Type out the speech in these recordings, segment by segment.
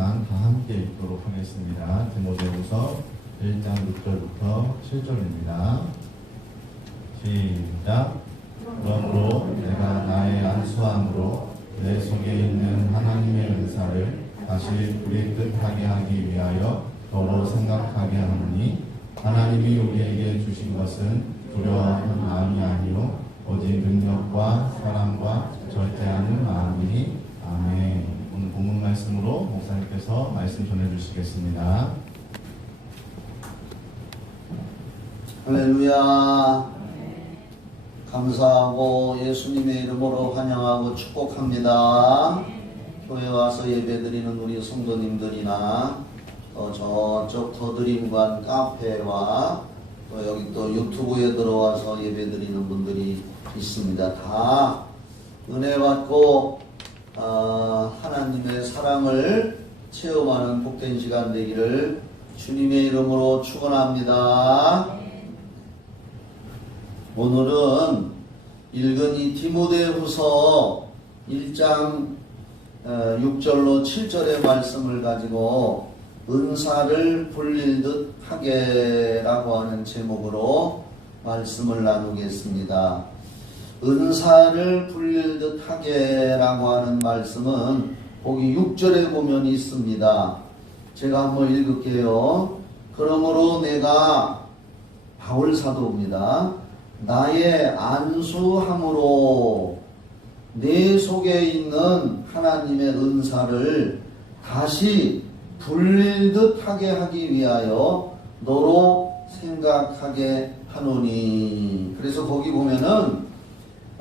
말씀만 다 함께 읽도록 하겠습니다. 디모데후서 1장 6절부터 7절입니다. 시작. 그러므로 내가 나의 안수함으로 내 속에 있는 하나님의 은사를 다시 우리 뜻하게 하기 위하여 더러 생각하게 하노니, 하나님이 우리에게 주신 것은 두려워하는 마음이 아니요 오직 능력과 사랑과 절대하는 마음이니. 아멘. 오늘 본문 말씀으로 목사님께서 말씀 전해주시겠습니다. 할렐루야. 감사하고 예수님의 이름으로 환영하고 축복합니다. 교회 와서 예배드리는 우리 성도님들이나 저쪽 더드림관 카페와 또 여기 또 유튜브에 들어와서 예배드리는 분들이 있습니다. 다 은혜 받고 하나님의 사랑을 체험하는 복된 시간 되기를 주님의 이름으로 축원합니다. 오늘은 읽은 이 디모데후서 1장 6절로 7절의 말씀을 가지고 은사를 불릴듯 하게라고 하는 제목으로 말씀을 나누겠습니다. 은사를 불릴듯 하게라고 하는 말씀은 거기 6절에 보면 있습니다. 제가 한번 읽을게요. 그러므로 내가 바울 사도입니다. 나의 안수함으로 내 속에 있는 하나님의 은사를 다시 불릴듯 하게 하기 위하여 너로 생각하게 하노니. 그래서 거기 보면은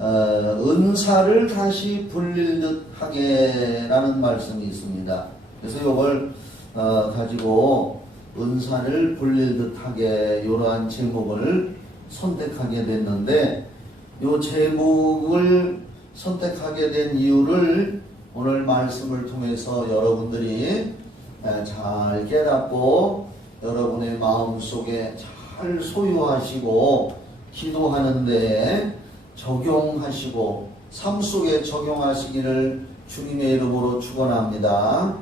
은사를 다시 불릴듯 하게라는 말씀이 있습니다. 그래서 이걸 가지고 은사를 불릴듯 하게 이러한 제목을 선택하게 됐는데, 이 제목을 선택하게 된 이유를 오늘 말씀을 통해서 여러분들이 잘 깨닫고 여러분의 마음속에 잘 소유하시고 기도하는데 적용하시고 삶 속에 적용하시기를 주님의 이름으로 축원합니다.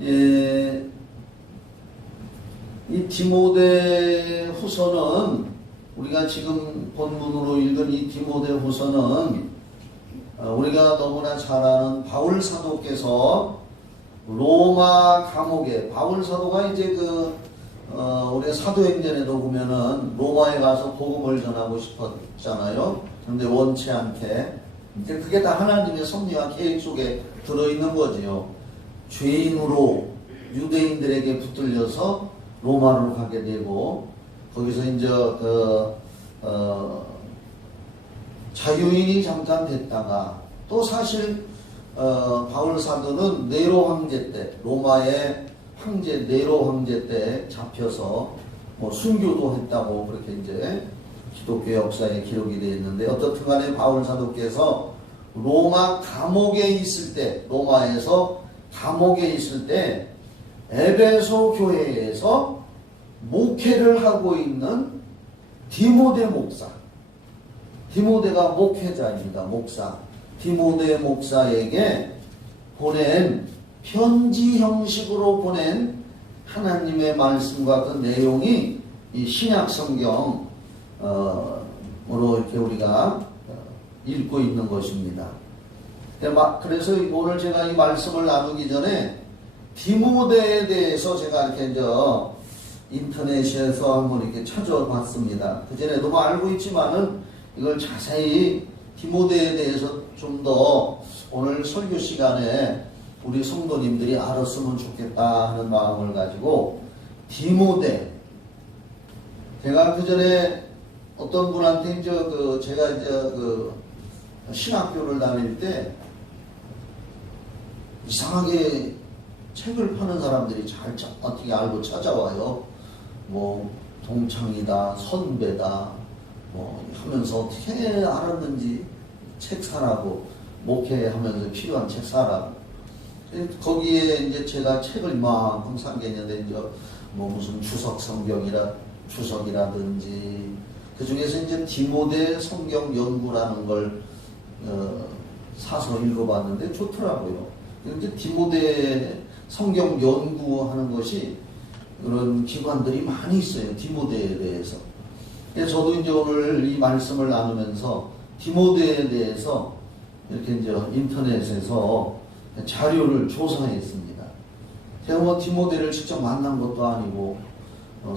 이 디모데후서는 우리가 지금 본문으로 읽은 이 디모데후서는 우리가 너무나 잘 아는 바울 사도께서 로마 감옥에, 바울 사도가 이제 우리 사도행전에도 보면은 로마에 가서 복음을 전하고 싶었잖아요. 그런데 원치 않게 이제 그게 다 하나님의 섭리와 계획 속에 들어있는 거지요. 죄인으로 유대인들에게 붙들려서 로마로 가게 되고, 거기서 이제 자유인이 잠깐 됐다가 또 사실 바울 사도는 네로 황제 때, 로마의 황제 네로 황제 때 잡혀서 뭐 순교도 했다고 그렇게 이제 기독교 역사에 기록이 되어 있는데, 어떻든 간에 바울 사도께서 로마 감옥에 있을 때, 로마에서 감옥에 있을 때 에베소 교회에서 목회를 하고 있는 디모데 목사, 디모데가 목회자입니다. 목사. 디모데 목사에게 보낸 편지 형식으로 보낸 하나님의 말씀과 그 내용이 이 신약 성경으로 이렇게 우리가 읽고 있는 것입니다. 그래서 오늘 제가 이 말씀을 나누기 전에 디모데에 대해서 제가 이렇게 이제 인터넷에서 한번 이렇게 찾아봤습니다. 그전에도 뭐 알고 있지만은 이걸 자세히 디모데에 대해서 좀 더 오늘 설교 시간에 우리 성도님들이 알았으면 좋겠다 하는 마음을 가지고 디모데, 제가 그전에 어떤 분한테 이제 제가 이제 신학교를 다닐 때 이상하게 책을 파는 사람들이 어떻게 알고 찾아와요. 뭐 동창이다, 선배다, 뭐 하면서 어떻게 알았는지 책 사라고, 목회하면서 필요한 책 사라고. 거기에 이제 제가 책을 이만큼 산 게 있는데, 이제 뭐 무슨 주석이라든지 그 중에서 이제 디모데 성경 연구라는 걸 사서 읽어봤는데 좋더라고요. 이제 디모데 성경 연구하는 것이 그런 기관들이 많이 있어요. 디모데에 대해서. 저도 이제 오늘 이 말씀을 나누면서 디모데에 대해서 이렇게 이제 인터넷에서 자료를 조사했습니다. 제가 뭐 디모데를 직접 만난 것도 아니고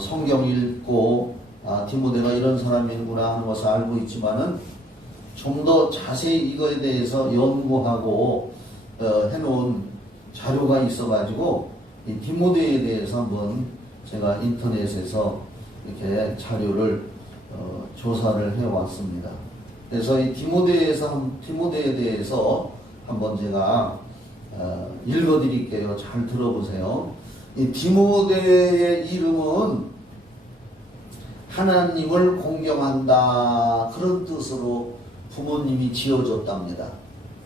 성경 읽고 디모데가 이런 사람이구나 하는 것을 알고 있지만은 좀 더 자세히 이거에 대해서 연구하고 해놓은 자료가 있어가지고 이 디모데에 대해서 한번 제가 인터넷에서 이렇게 자료를 조사를 해왔습니다. 그래서 이 디모데에 대해서 한번 제가 읽어드릴게요. 잘 들어보세요. 이 디모데의 이름은 하나님을 공경한다 그런 뜻으로 부모님이 지어줬답니다.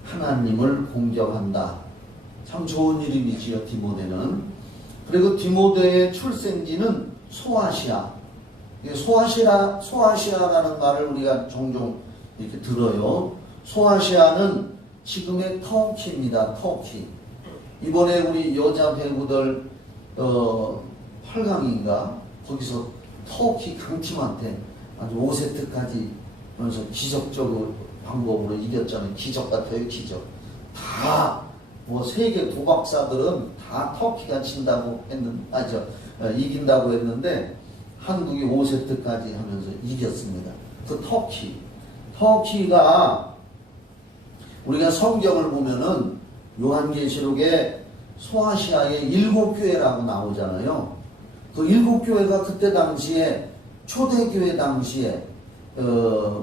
하나님을 공경한다. 참 좋은 이름이지요, 디모데는. 그리고 디모데의 출생지는 소아시아. 소아시아라는 말을 우리가 종종 이렇게 들어요. 소아시아는 지금의 터키입니다. 터키. 이번에 우리 여자 배구들 8강인가 거기서 터키 강팀한테 아주 5세트까지 하면서 기적적으로 방법으로 이겼잖아요. 기적 같아요. 기적. 다 뭐 세계 도박사들은 다 터키가 진다고 이긴다고 했는데 한국이 5세트까지 하면서 이겼습니다. 그 터키가 우리가 성경을 보면은 요한계시록에 소아시아의 7교회라고 나오잖아요. 그 7교회가 그때 당시에 초대교회 당시에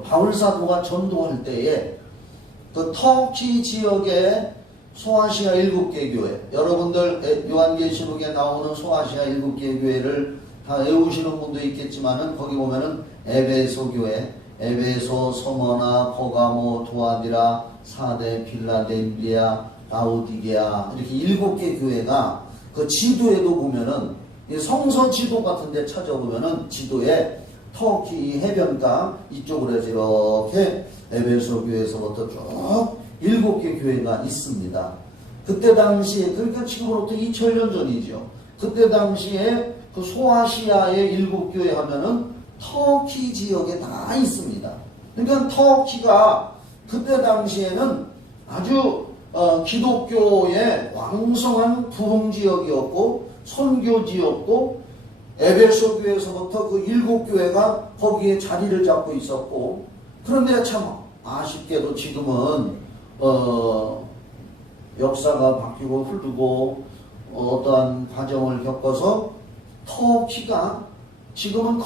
바울사도가 전도할 때에 그 터키 지역의 소아시아 7개 교회, 여러분들 요한계시록에 나오는 소아시아 7개 교회를 다 외우시는 분도 있겠지만은 거기 보면은 에베소 교회, 에베소, 소머나, 포가모, 두아디라, 사데, 빌라델비아, 라오디게아 이렇게 7개 교회가 그 지도에도 보면은 성서 지도 같은 데 찾아보면은 지도에 터키 해변가 이쪽으로 해서 이렇게 에베소 교회에서부터 쭉 7개 교회가 있습니다. 그때 당시에, 그러니까 지금으로부터 2000년 전이죠. 그때 당시에 그 소아시아의 7교회 하면은 터키 지역에 다 있습니다. 그러니까 터키가 그때 당시에는 아주 기독교의 왕성한 부흥 지역이었고 선교 지역고 에베소 교회에서부터 그 7교회가 거기에 자리를 잡고 있었고 그런데 참 아쉽게도 지금은 역사가 바뀌고 흐르고 어떠한 과정을 겪어서 터키가 지금은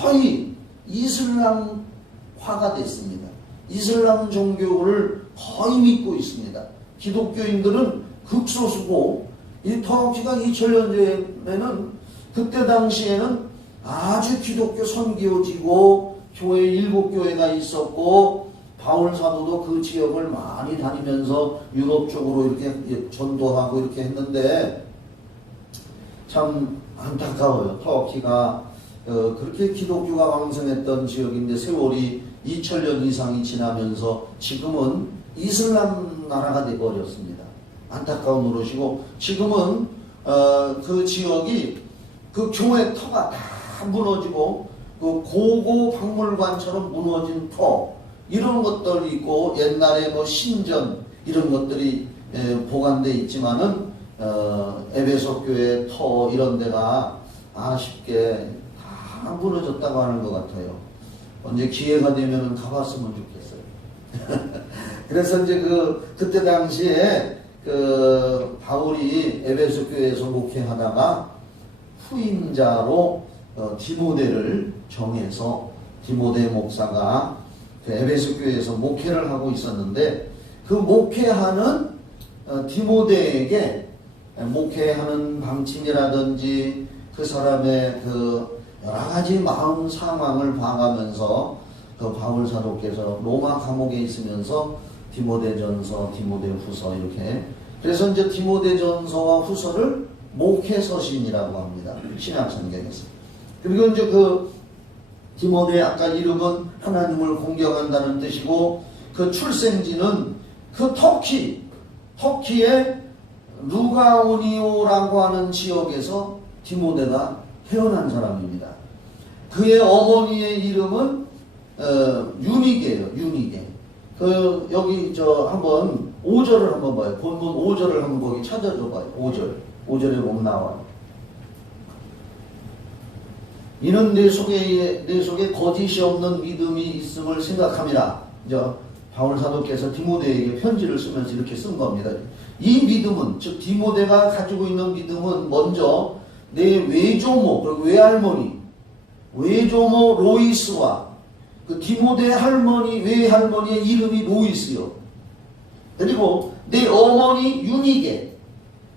거의 이슬람화가 됐습니다. 이슬람 종교를 거의 믿고 있습니다. 기독교인들은 극소수고 이 터키가 2000년 전에는 그때 당시에는 아주 기독교 선교지고 교회 7교회가 있었고 바울 사도도 그 지역을 많이 다니면서 유럽 쪽으로 이렇게 전도하고 이렇게 했는데 참 안타까워요. 터키가 그렇게 기독교가 왕성했던 지역인데 세월이 2000년 이상이 지나면서 지금은 이슬람 나라가 되어버렸습니다. 안타까운 노릇이고 지금은 그 지역이 그 교회 터가 다 무너지고 그 고고 박물관처럼 무너진 터 이런 것들이 있고 옛날에 뭐 신전 이런 것들이 보관돼 있지만은 에베소 교회 터 이런 데가 아쉽게 다 무너졌다고 하는 것 같아요. 언제 기회가 되면 가봤으면 좋겠어요. 그래서 이제 그때 당시에 그 바울이 에베소 교회에서 목회하다가 후임자로 디모데를 정해서 디모데 목사가 그 에베소 교회에서 목회를 하고 있었는데 그 목회하는 디모데에게 목회하는 방침이라든지 그 사람의 그 여러 가지 마음 상황을 봐가면서 그 바울 사도께서 로마 감옥에 있으면서 디모데전서, 디모데후서 이렇게 그래서 이제 디모데전서와 후서를 목회서신이라고 합니다. 신약성경에서. 그리고 이제 그 디모데 아까 이름은 하나님을 공경한다는 뜻이고 그 출생지는 그 터키의 루가오니오라고 하는 지역에서 디모데가 태어난 사람입니다. 그의 어머니의 이름은 유니게예요. 유니게. 여기 한번 5절을 한번 봐요. 본문 5절을 한번 거기 찾아줘 봐요. 5절에 보면 나와요. 이는 내 속에 거짓이 없는 믿음이 있음을 생각함이라. 바울 사도께서 디모데에게 편지를 쓰면서 이렇게 쓴 겁니다. 이 믿음은, 즉 디모데가 가지고 있는 믿음은 먼저 내 외조모 그리고 외조모 로이스와 그 디모데 외할머니의 이름이 로이스요. 그리고 내 어머니 유니게,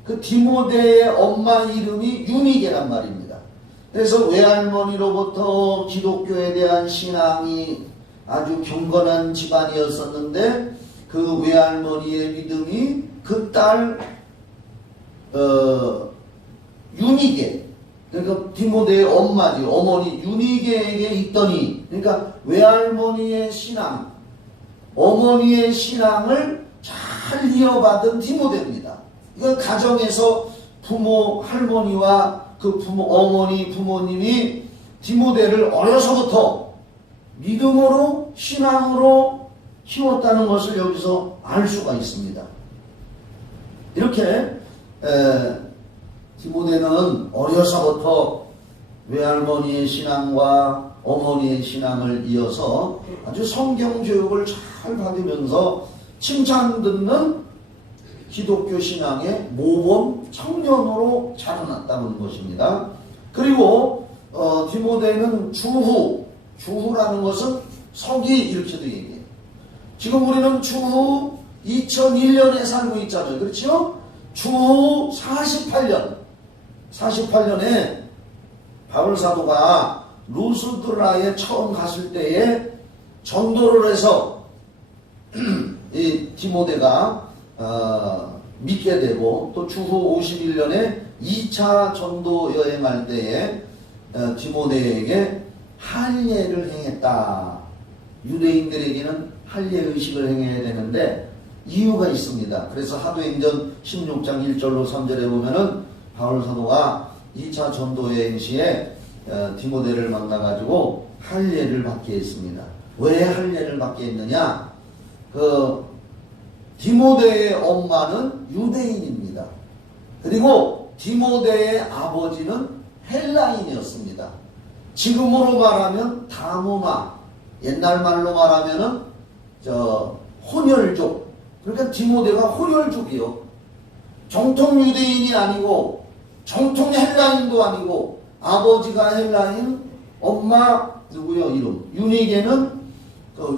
그 디모데의 엄마 이름이 유니게란 말입니다. 그래서 외할머니로부터 기독교에 대한 신앙이 아주 경건한 집안이었었는데 그 외할머니의 믿음이 그 딸 유니게, 그러니까 디모데의 엄마지, 어머니 유니게에게 있더니, 그러니까 외할머니의 신앙, 어머니의 신앙을 잘 이어받은 디모데입니다. 이건 가정에서 부모, 할머니와 그 부모님이 디모데를 어려서부터 믿음으로, 신앙으로 키웠다는 것을 여기서 알 수가 있습니다. 이렇게 디모데는 어려서부터 외할머니의 신앙과 어머니의 신앙을 이어서 아주 성경 교육을 잘 받으면서 칭찬 듣는 기독교 신앙의 모범 청년으로 자라났다는 것입니다. 그리고 디모데는 주후라는 것은 서기 이렇게도 얘기해요. 지금 우리는 주후 2001년에 살고 있잖아요. 그렇죠? 주후 48년에 바울 사도가 루스드라에 처음 갔을 때에 전도를 해서 이 디모데가 믿게 되고, 또 주후 51년에 2차 전도 여행할 때에 디모데에게 할례를 행했다. 유대인들에게는 할례 의식을 행해야 되는데 이유가 있습니다. 그래서 사도행전 16장 1절로 3절에 보면은 바울 사도가 2차 전도 여행 시에 디모데를 만나가지고 할례를 받게 했습니다. 왜 할례를 받게 했느냐? 디모데의 엄마는 유대인입니다. 그리고 디모데의 아버지는 헬라인이었습니다. 지금으로 말하면 다문화, 옛날 말로 말하면은 혼혈족. 그러니까 디모데가 혼혈족이요. 정통 유대인이 아니고 정통 헬라인도 아니고, 아버지가 헬라인, 엄마 누구요? 이름 유니게는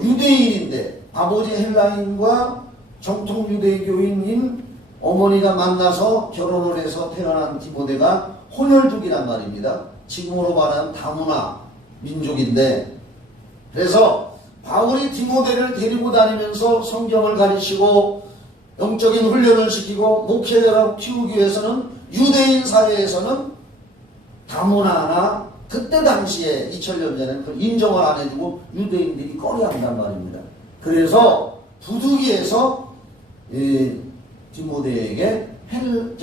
유대인인데 아버지 헬라인과 정통 유대교인인 어머니가 만나서 결혼을 해서 태어난 디모데가 혼혈족이란 말입니다. 지금으로 말하면 다문화 민족인데, 그래서 바울이 디모데를 데리고 다니면서 성경을 가르치고 영적인 훈련을 시키고 목회자라고 키우기 위해서는 유대인 사회에서는 다문화나 그때 당시에 2000년 전에는 그걸 인정을 안 해주고 유대인들이 꺼려한단 말입니다. 그래서 부득이해서 디모데에게 할례를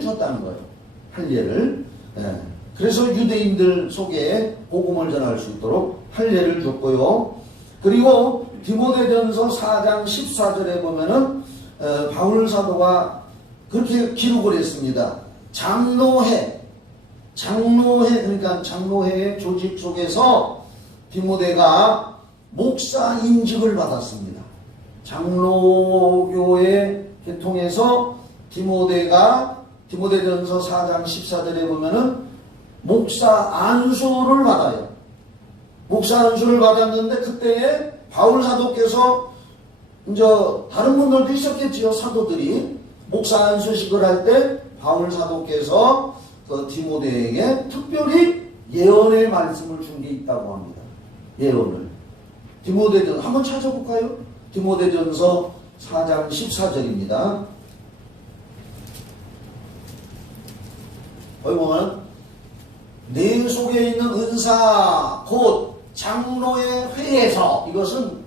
줬다는 거예요. 할례를. 그래서 유대인들 속에 복음을 전할 수 있도록 할례를 줬고요. 그리고 디모데전서 4장 14절에 보면은 바울 사도가 그렇게 기록을 했습니다. 장로회, 그러니까 장로회의 조직 속에서 디모데가 목사 인직을 받았습니다. 장로교회 계통에서 디모데전서 4장 14절에 보면은 목사 안수를 받아요. 목사 안수를 받았는데, 그때에 바울 사도께서 이제 다른 분들도 있었겠지요. 사도들이 목사 안수식을 할 때 바울 사도께서 그 디모데에게 특별히 예언의 말씀을 준 게 있다고 합니다. 예언을. 디모데전서 한번 찾아볼까요? 디모데전서 4장 14절입니다. 거기 보면 내 속에 있는 은사 곧 장로의 회에서, 이것은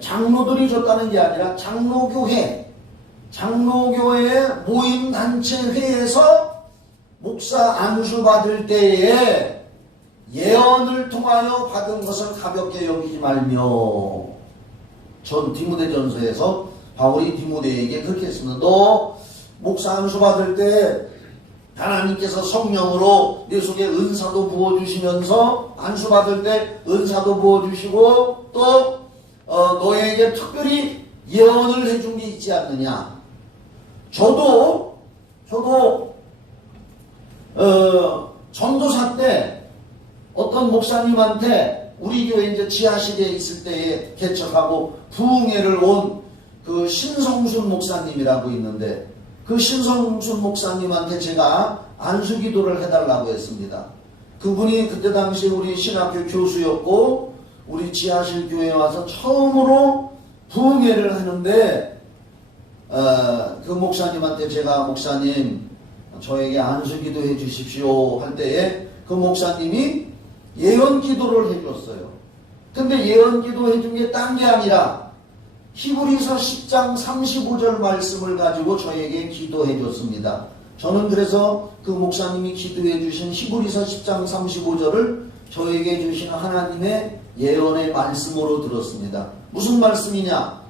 장로들이 줬다는 게 아니라 장로교회, 장로교회 모임단체 회에서 목사 안수 받을 때에 예언을 통하여 받은 것을 가볍게 여기지 말며, 전 디모데전서에서 바울이 디모데에게 그렇게 했습니다. 너 목사 안수 받을 때 하나님께서 성령으로 내 속에 은사도 부어주시면서 안수 받을 때 은사도 부어주시고 또 너에게 특별히 예언을 해준 게 있지 않느냐. 저도 전도사 때 어떤 목사님한테 우리 교회 이제 지하실에 있을 때에 개척하고 부흥회를 온 그 신성순 목사님이라고 있는데, 그 신성순 목사님한테 제가 안수 기도를 해달라고 했습니다. 그분이 그때 당시 우리 신학교 교수였고 우리 지하실 교회에 와서 처음으로 부흥회를 하는데 그 목사님한테 제가 목사님 저에게 안수 기도해 주십시오 할 때에 그 목사님이 예언 기도를 해줬어요. 근데 예언 기도 해준 게 딴 게 아니라 히브리서 10장 35절 말씀을 가지고 저에게 기도해 줬습니다. 저는 그래서 그 목사님이 기도해 주신 히브리서 10장 35절을 저에게 주신 하나님의 예언의 말씀으로 들었습니다. 무슨 말씀이냐?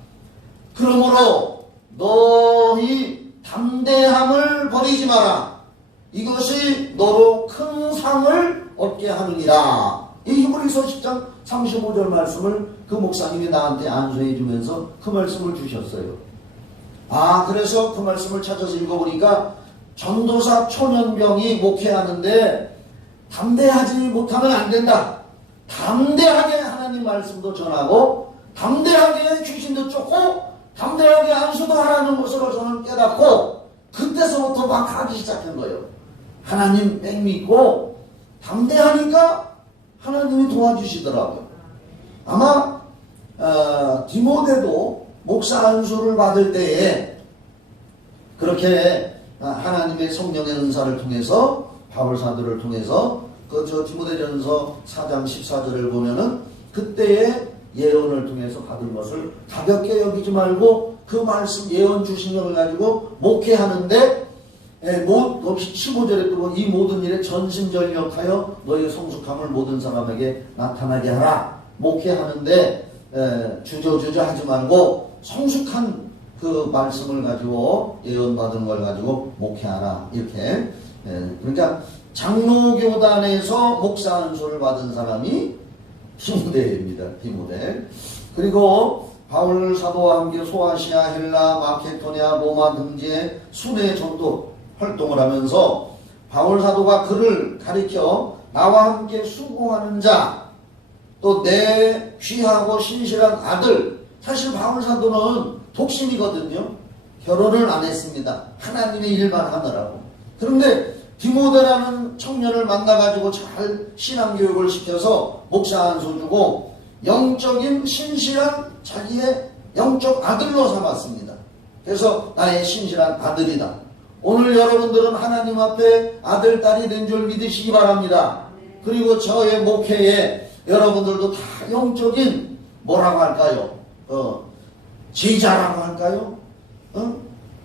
그러므로 너희 담대함을 버리지 마라. 이것이 너로 큰 상을 얻게 하느니라. 이 히브리서 10장 35절 말씀을 그 목사님이 나한테 안수해 주면서 그 말씀을 주셨어요. 그래서 그 말씀을 찾아서 읽어보니까 전도사 초년병이 목회하는데 담대하지 못하면 안 된다. 담대하게 하나님 말씀도 전하고 담대하게 귀신도 쫓고 담대하게 안수도 하라는 것으로 저는 깨닫고 그때서부터 막 하기 시작한 거예요. 하나님 맹 믿고 담대하니까 하나님이 도와주시더라고요. 아마 디모데도 목사 안수를 받을 때에 그렇게 하나님의 성령의 은사를 통해서 바울 사도를 통해서 저 디모데전서 4장 14절을 보면은 그때의 예언을 통해서 받은 것을 가볍게 여기지 말고 그 말씀 예언 주신을 가지고 목회하는데 15절에 또 이 모든 일에 전심전력하여 너의 성숙함을 모든 사람에게 나타나게 하라. 목회하는데 주저주저 하지 말고 성숙한 그 말씀을 가지고 예언 받은 걸 가지고 목회하라. 이렇게 그러니까 장로교단에서 목사 안수를 받은 사람이 디모데입니다. 디모데. 그리고 바울 사도와 함께 소아시아, 헬라, 마케도니아, 로마 등지에 순회 전도 활동을 하면서 바울 사도가 그를 가리켜 나와 함께 수고하는 자, 또 내 귀하고 신실한 아들. 사실 바울 사도는 독신이거든요. 결혼을 안 했습니다. 하나님의 일만 하느라고. 그런데 디모데라는 청년을 만나가지고 잘 신앙교육을 시켜서 목사 안수 주고 영적인 신실한 자기의 영적 아들로 삼았습니다. 그래서 나의 신실한 아들이다. 오늘 여러분들은 하나님 앞에 아들, 딸이 된 줄 믿으시기 바랍니다. 그리고 저의 목회에 여러분들도 다 영적인 뭐라고 할까요? 제자라고 할까요?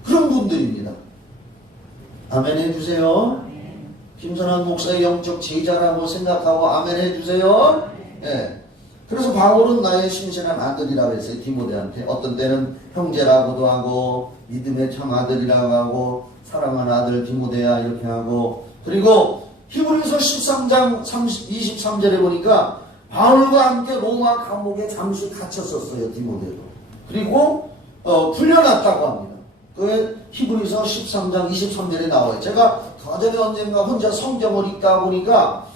그런 분들입니다. 아멘 해주세요. 김선한 목사의 영적 제자라고 생각하고 아멘 해주세요. 예. 그래서 바울은 나의 신실한 아들이라고 했어요. 디모데한테. 어떤 때는 형제라고도 하고 믿음의 참 아들이라고 하고 사랑하는 아들 디모데야 이렇게 하고, 그리고 히브리서 13장 23절에 보니까 바울과 함께 로마 감옥에 잠시 갇혔었어요. 디모데도. 그리고 풀려났다고 합니다. 그게 히브리서 13장 23절에 나와요. 제가 가전에 언젠가 혼자 성경을 읽다 보니까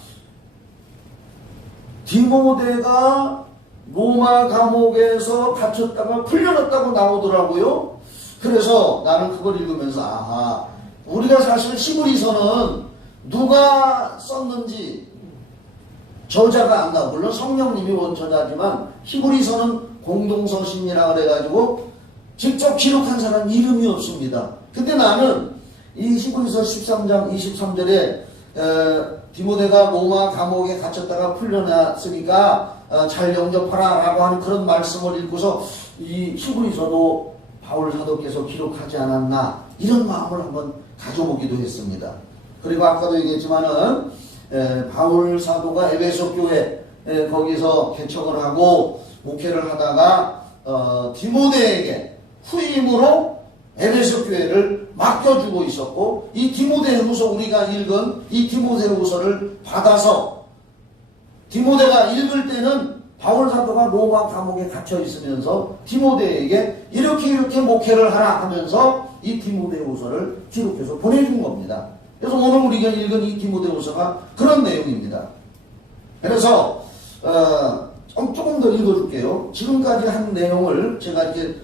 디모데가 로마 감옥에서 갇혔다가 풀려났다고 나오더라고요. 그래서 나는 그걸 읽으면서 우리가 사실 히브리서는 누가 썼는지 저자가 안 나와. 물론 성령님이 원저자지만 히브리서는 공동서신이라 그래가지고 직접 기록한 사람 이름이 없습니다. 근데 나는 이 히브리서 13장 23절에 디모데가 로마 감옥에 갇혔다가 풀려났으니까 잘 영접하라 라고 하는 그런 말씀을 읽고서 이 히브리서도 바울 사도께서 기록하지 않았나 이런 마음을 한번 가져보기도 했습니다. 그리고 아까도 얘기했지만은 바울 사도가 에베소 교회 거기서 개척을 하고 목회를 하다가 디모데에게 후임으로 에베소 교회를 맡겨주고 있었고, 이 디모데후서 우리가 읽은 이 디모데후서를 받아서 디모데가 읽을 때는 바울 사도가 로마 감옥에 갇혀 있으면서 디모데에게 이렇게 목회를 하라 하면서 이 디모데후서를 기록해서 보내준 겁니다. 그래서 오늘 우리가 읽은 이 디모데후서가 그런 내용입니다. 그래서 조금 더 읽어줄게요. 지금까지 한 내용을 제가 이렇게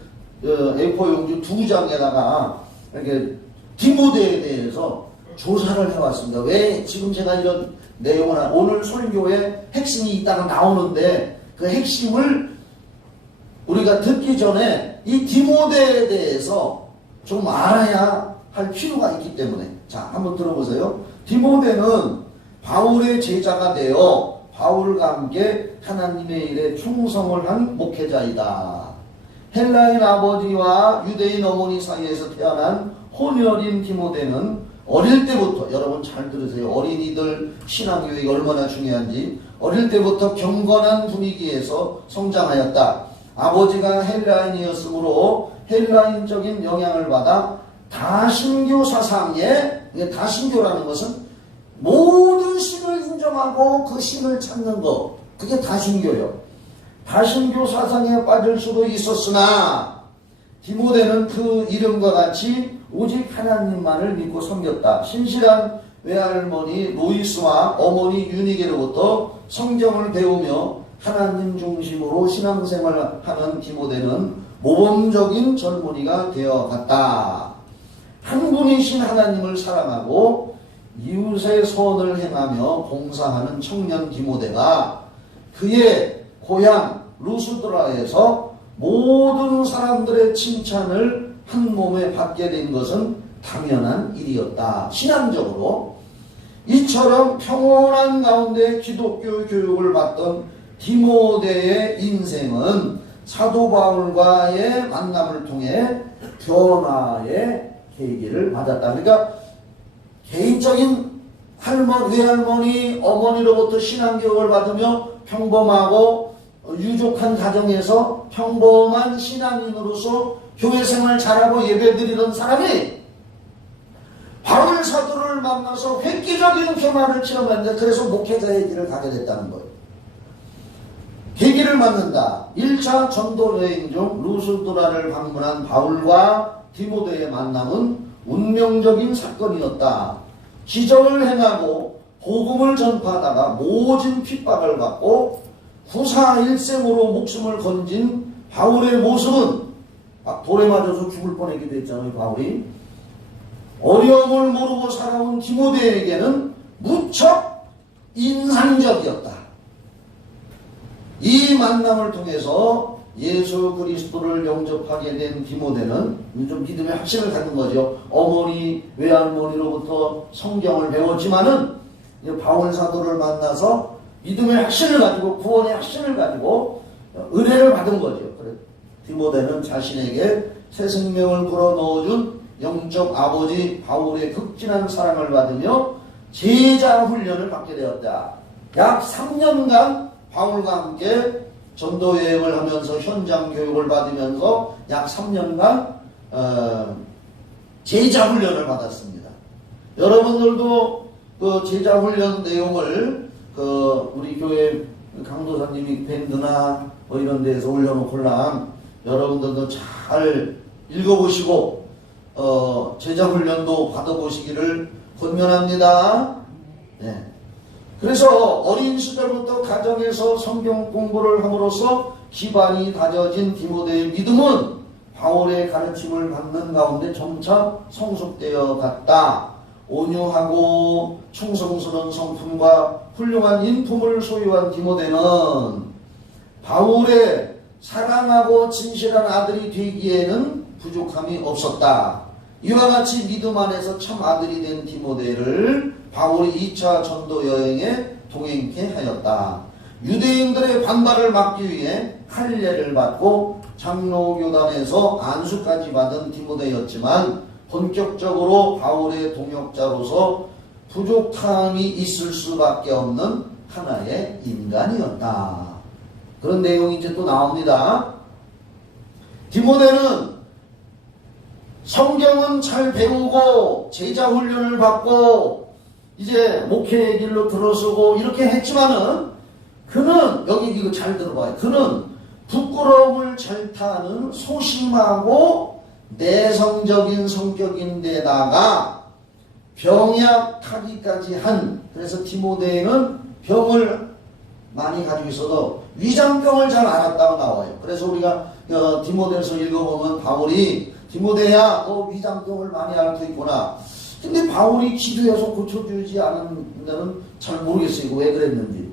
A4 용지 2장에다가 이렇게 디모데에 대해서 조사를 해왔습니다. 왜 지금 제가 이런 내용을 오늘 설교에 핵심이 있다가 나오는데 그 핵심을 우리가 듣기 전에 이 디모데에 대해서 좀 알아야 할 필요가 있기 때문에, 자 한번 들어보세요. 디모데는 바울의 제자가 되어 바울과 함께 하나님의 일에 충성을 한 목회자이다. 헬라인 아버지와 유대인 어머니 사이에서 태어난 혼혈인 디모데는 어릴 때부터, 여러분 잘 들으세요. 어린이들 신앙교육이 얼마나 중요한지. 어릴 때부터 경건한 분위기에서 성장하였다. 아버지가 헬라인이었으므로 헬라인적인 영향을 받아 다신교 사상에, 다신교라는 것은 모든 신을 인정하고 그 신을 찾는 것, 그게 다신교예요. 다신교 사상에 빠질 수도 있었으나 디모데는 그 이름과 같이 오직 하나님만을 믿고 섬겼다. 신실한 외할머니 로이스와 어머니 유니게로부터 성경을 배우며 하나님 중심으로 신앙생활을 하는 디모데는 모범적인 젊은이가 되어갔다. 한 분이신 하나님을 사랑하고 이웃의 선을 행하며 봉사하는 청년 디모데가 그의 고향 루스드라에서 모든 사람들의 칭찬을 한 몸에 받게 된 것은 당연한 일이었다. 신앙적으로 이처럼 평온한 가운데 기독교 교육을 받던 디모데의 인생은 사도 바울과의 만남을 통해 변화의 계기를 맞았다. 그러니까 개인적인 외할머니, 어머니로부터 신앙교육을 받으며 평범하고 유족한 가정에서 평범한 신앙인으로서 교회생활 잘하고 예배드리던 사람이 바울 사도를 만나서 획기적인 변화를 체험했는데, 그래서 목회자의 길을 가게 됐다는 거예요. 계기를 맞는다. 1차 전도 여행 중 루스드라를 방문한 바울과 디모데의 만남은 운명적인 사건이었다. 기적을 행하고 복음을 전파하다가 모진 핍박을 받고 후사 일생으로 목숨을 건진 바울의 모습은 막 돌에 맞아서 죽을 뻔하기도 했잖아요. 바울이 어려움을 모르고 살아온 디모데에게는 무척 인상적이었다. 이 만남을 통해서 예수 그리스도를 영접하게 된 디모데는 좀 믿음의 확신을 갖는 거죠. 어머니, 외할머니로부터 성경을 배웠지만은 바울 사도를 만나서 믿음의 확신을 가지고, 구원의 확신을 가지고 은혜를 받은 거죠. 그래 디모데는 자신에게 새 생명을 불어넣어준 영적 아버지 바울의 극진한 사랑을 받으며 제자 훈련을 받게 되었다. 약 3년간 바울과 함께 전도 여행을 하면서 현장 교육을 받으면서 약 3년간 제자 훈련을 받았습니다. 여러분들도 그 제자 훈련 내용을 우리 교회 강도사님이 밴드나 뭐 이런 데에서 올려놓을랑 여러분들도 잘 읽어보시고 제자 훈련도 받아보시기를 권면합니다. 네. 그래서 어린 시절부터 가정에서 성경 공부를 함으로써 기반이 다져진 디모데의 믿음은 바울의 가르침을 받는 가운데 점차 성숙되어 갔다. 온유하고 충성스러운 성품과 훌륭한 인품을 소유한 디모데는 바울의 사랑하고 진실한 아들이 되기에는 부족함이 없었다. 이와 같이 믿음 안에서 참 아들이 된 디모데를 바울이 2차 전도 여행에 동행케 하였다. 유대인들의 반발을 막기 위해 할례를 받고 장로교단에서 안수까지 받은 디모데였지만 본격적으로 바울의 동역자로서 부족함이 있을 수밖에 없는 하나의 인간이었다. 그런 내용이 이제 또 나옵니다. 디모데는 성경은 잘 배우고 제자 훈련을 받고 이제 목회의 길로 들어서고 이렇게 했지만은 그는 여기 이거 잘 들어봐요. 그는 부끄러움을 잘 타는 소심하고 내성적인 성격인데다가 병약하기까지 한, 그래서 디모데는 병을 많이 가지고 있어도 위장병을 잘 앓았다고 나와요. 그래서 우리가 디모데에서 읽어보면 바울이 디모데야 너 위장병을 많이 앓고 있구나. 근데 바울이 기도해서 고쳐주지 않은 데는 잘 모르겠어요. 이거 왜 그랬는지.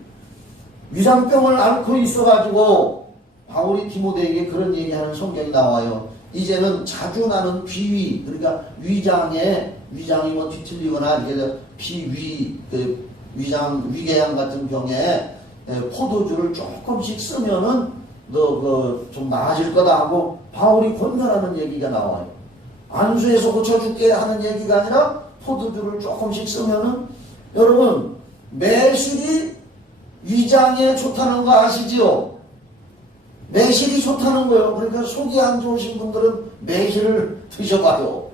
위장병을 앓고 있어가지고 바울이 디모데에게 그런 얘기하는 성경이 나와요. 이제는 자주 나는 비위, 그러니까 위장이 뭐 뒤틀리거나 이렇게 비위, 위궤양 같은 병에 포도주를 조금씩 쓰면은 너 좀 나아질 거다 하고 바울이 권면하는 얘기가 나와요. 안수해서 고쳐줄게 하는 얘기가 아니라 포도주를 조금씩 쓰면은, 여러분 매실이 위장에 좋다는 거 아시지요? 매실이 좋다는 거예요. 그러니까 속이 안 좋으신 분들은 매실을 드셔봐요.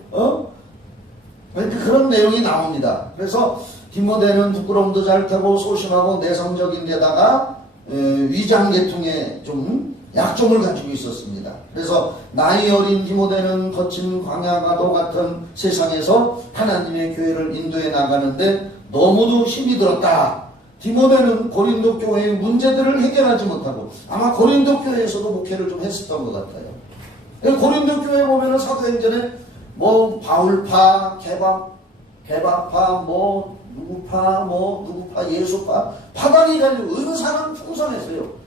그러니까 그런 내용이 나옵니다. 그래서 디모데는 부끄러움도 잘 타고 소심하고 내성적인데다가 위장 계통에 좀 약점을 가지고 있었습니다. 그래서 나이 어린 디모데는 거친 광야가도 같은 세상에서 하나님의 교회를 인도해 나가는데 너무도 힘이 들었다. 디모데는 고린도 교회의 문제들을 해결하지 못하고 아마 고린도 교회에서도 목회를 좀 했었던 것 같아요. 고린도 교회 보면은 사도행전에 뭐 바울파, 개박파, 뭐 누구파, 예수파, 파당이 갈리고 은사는 풍성했어요.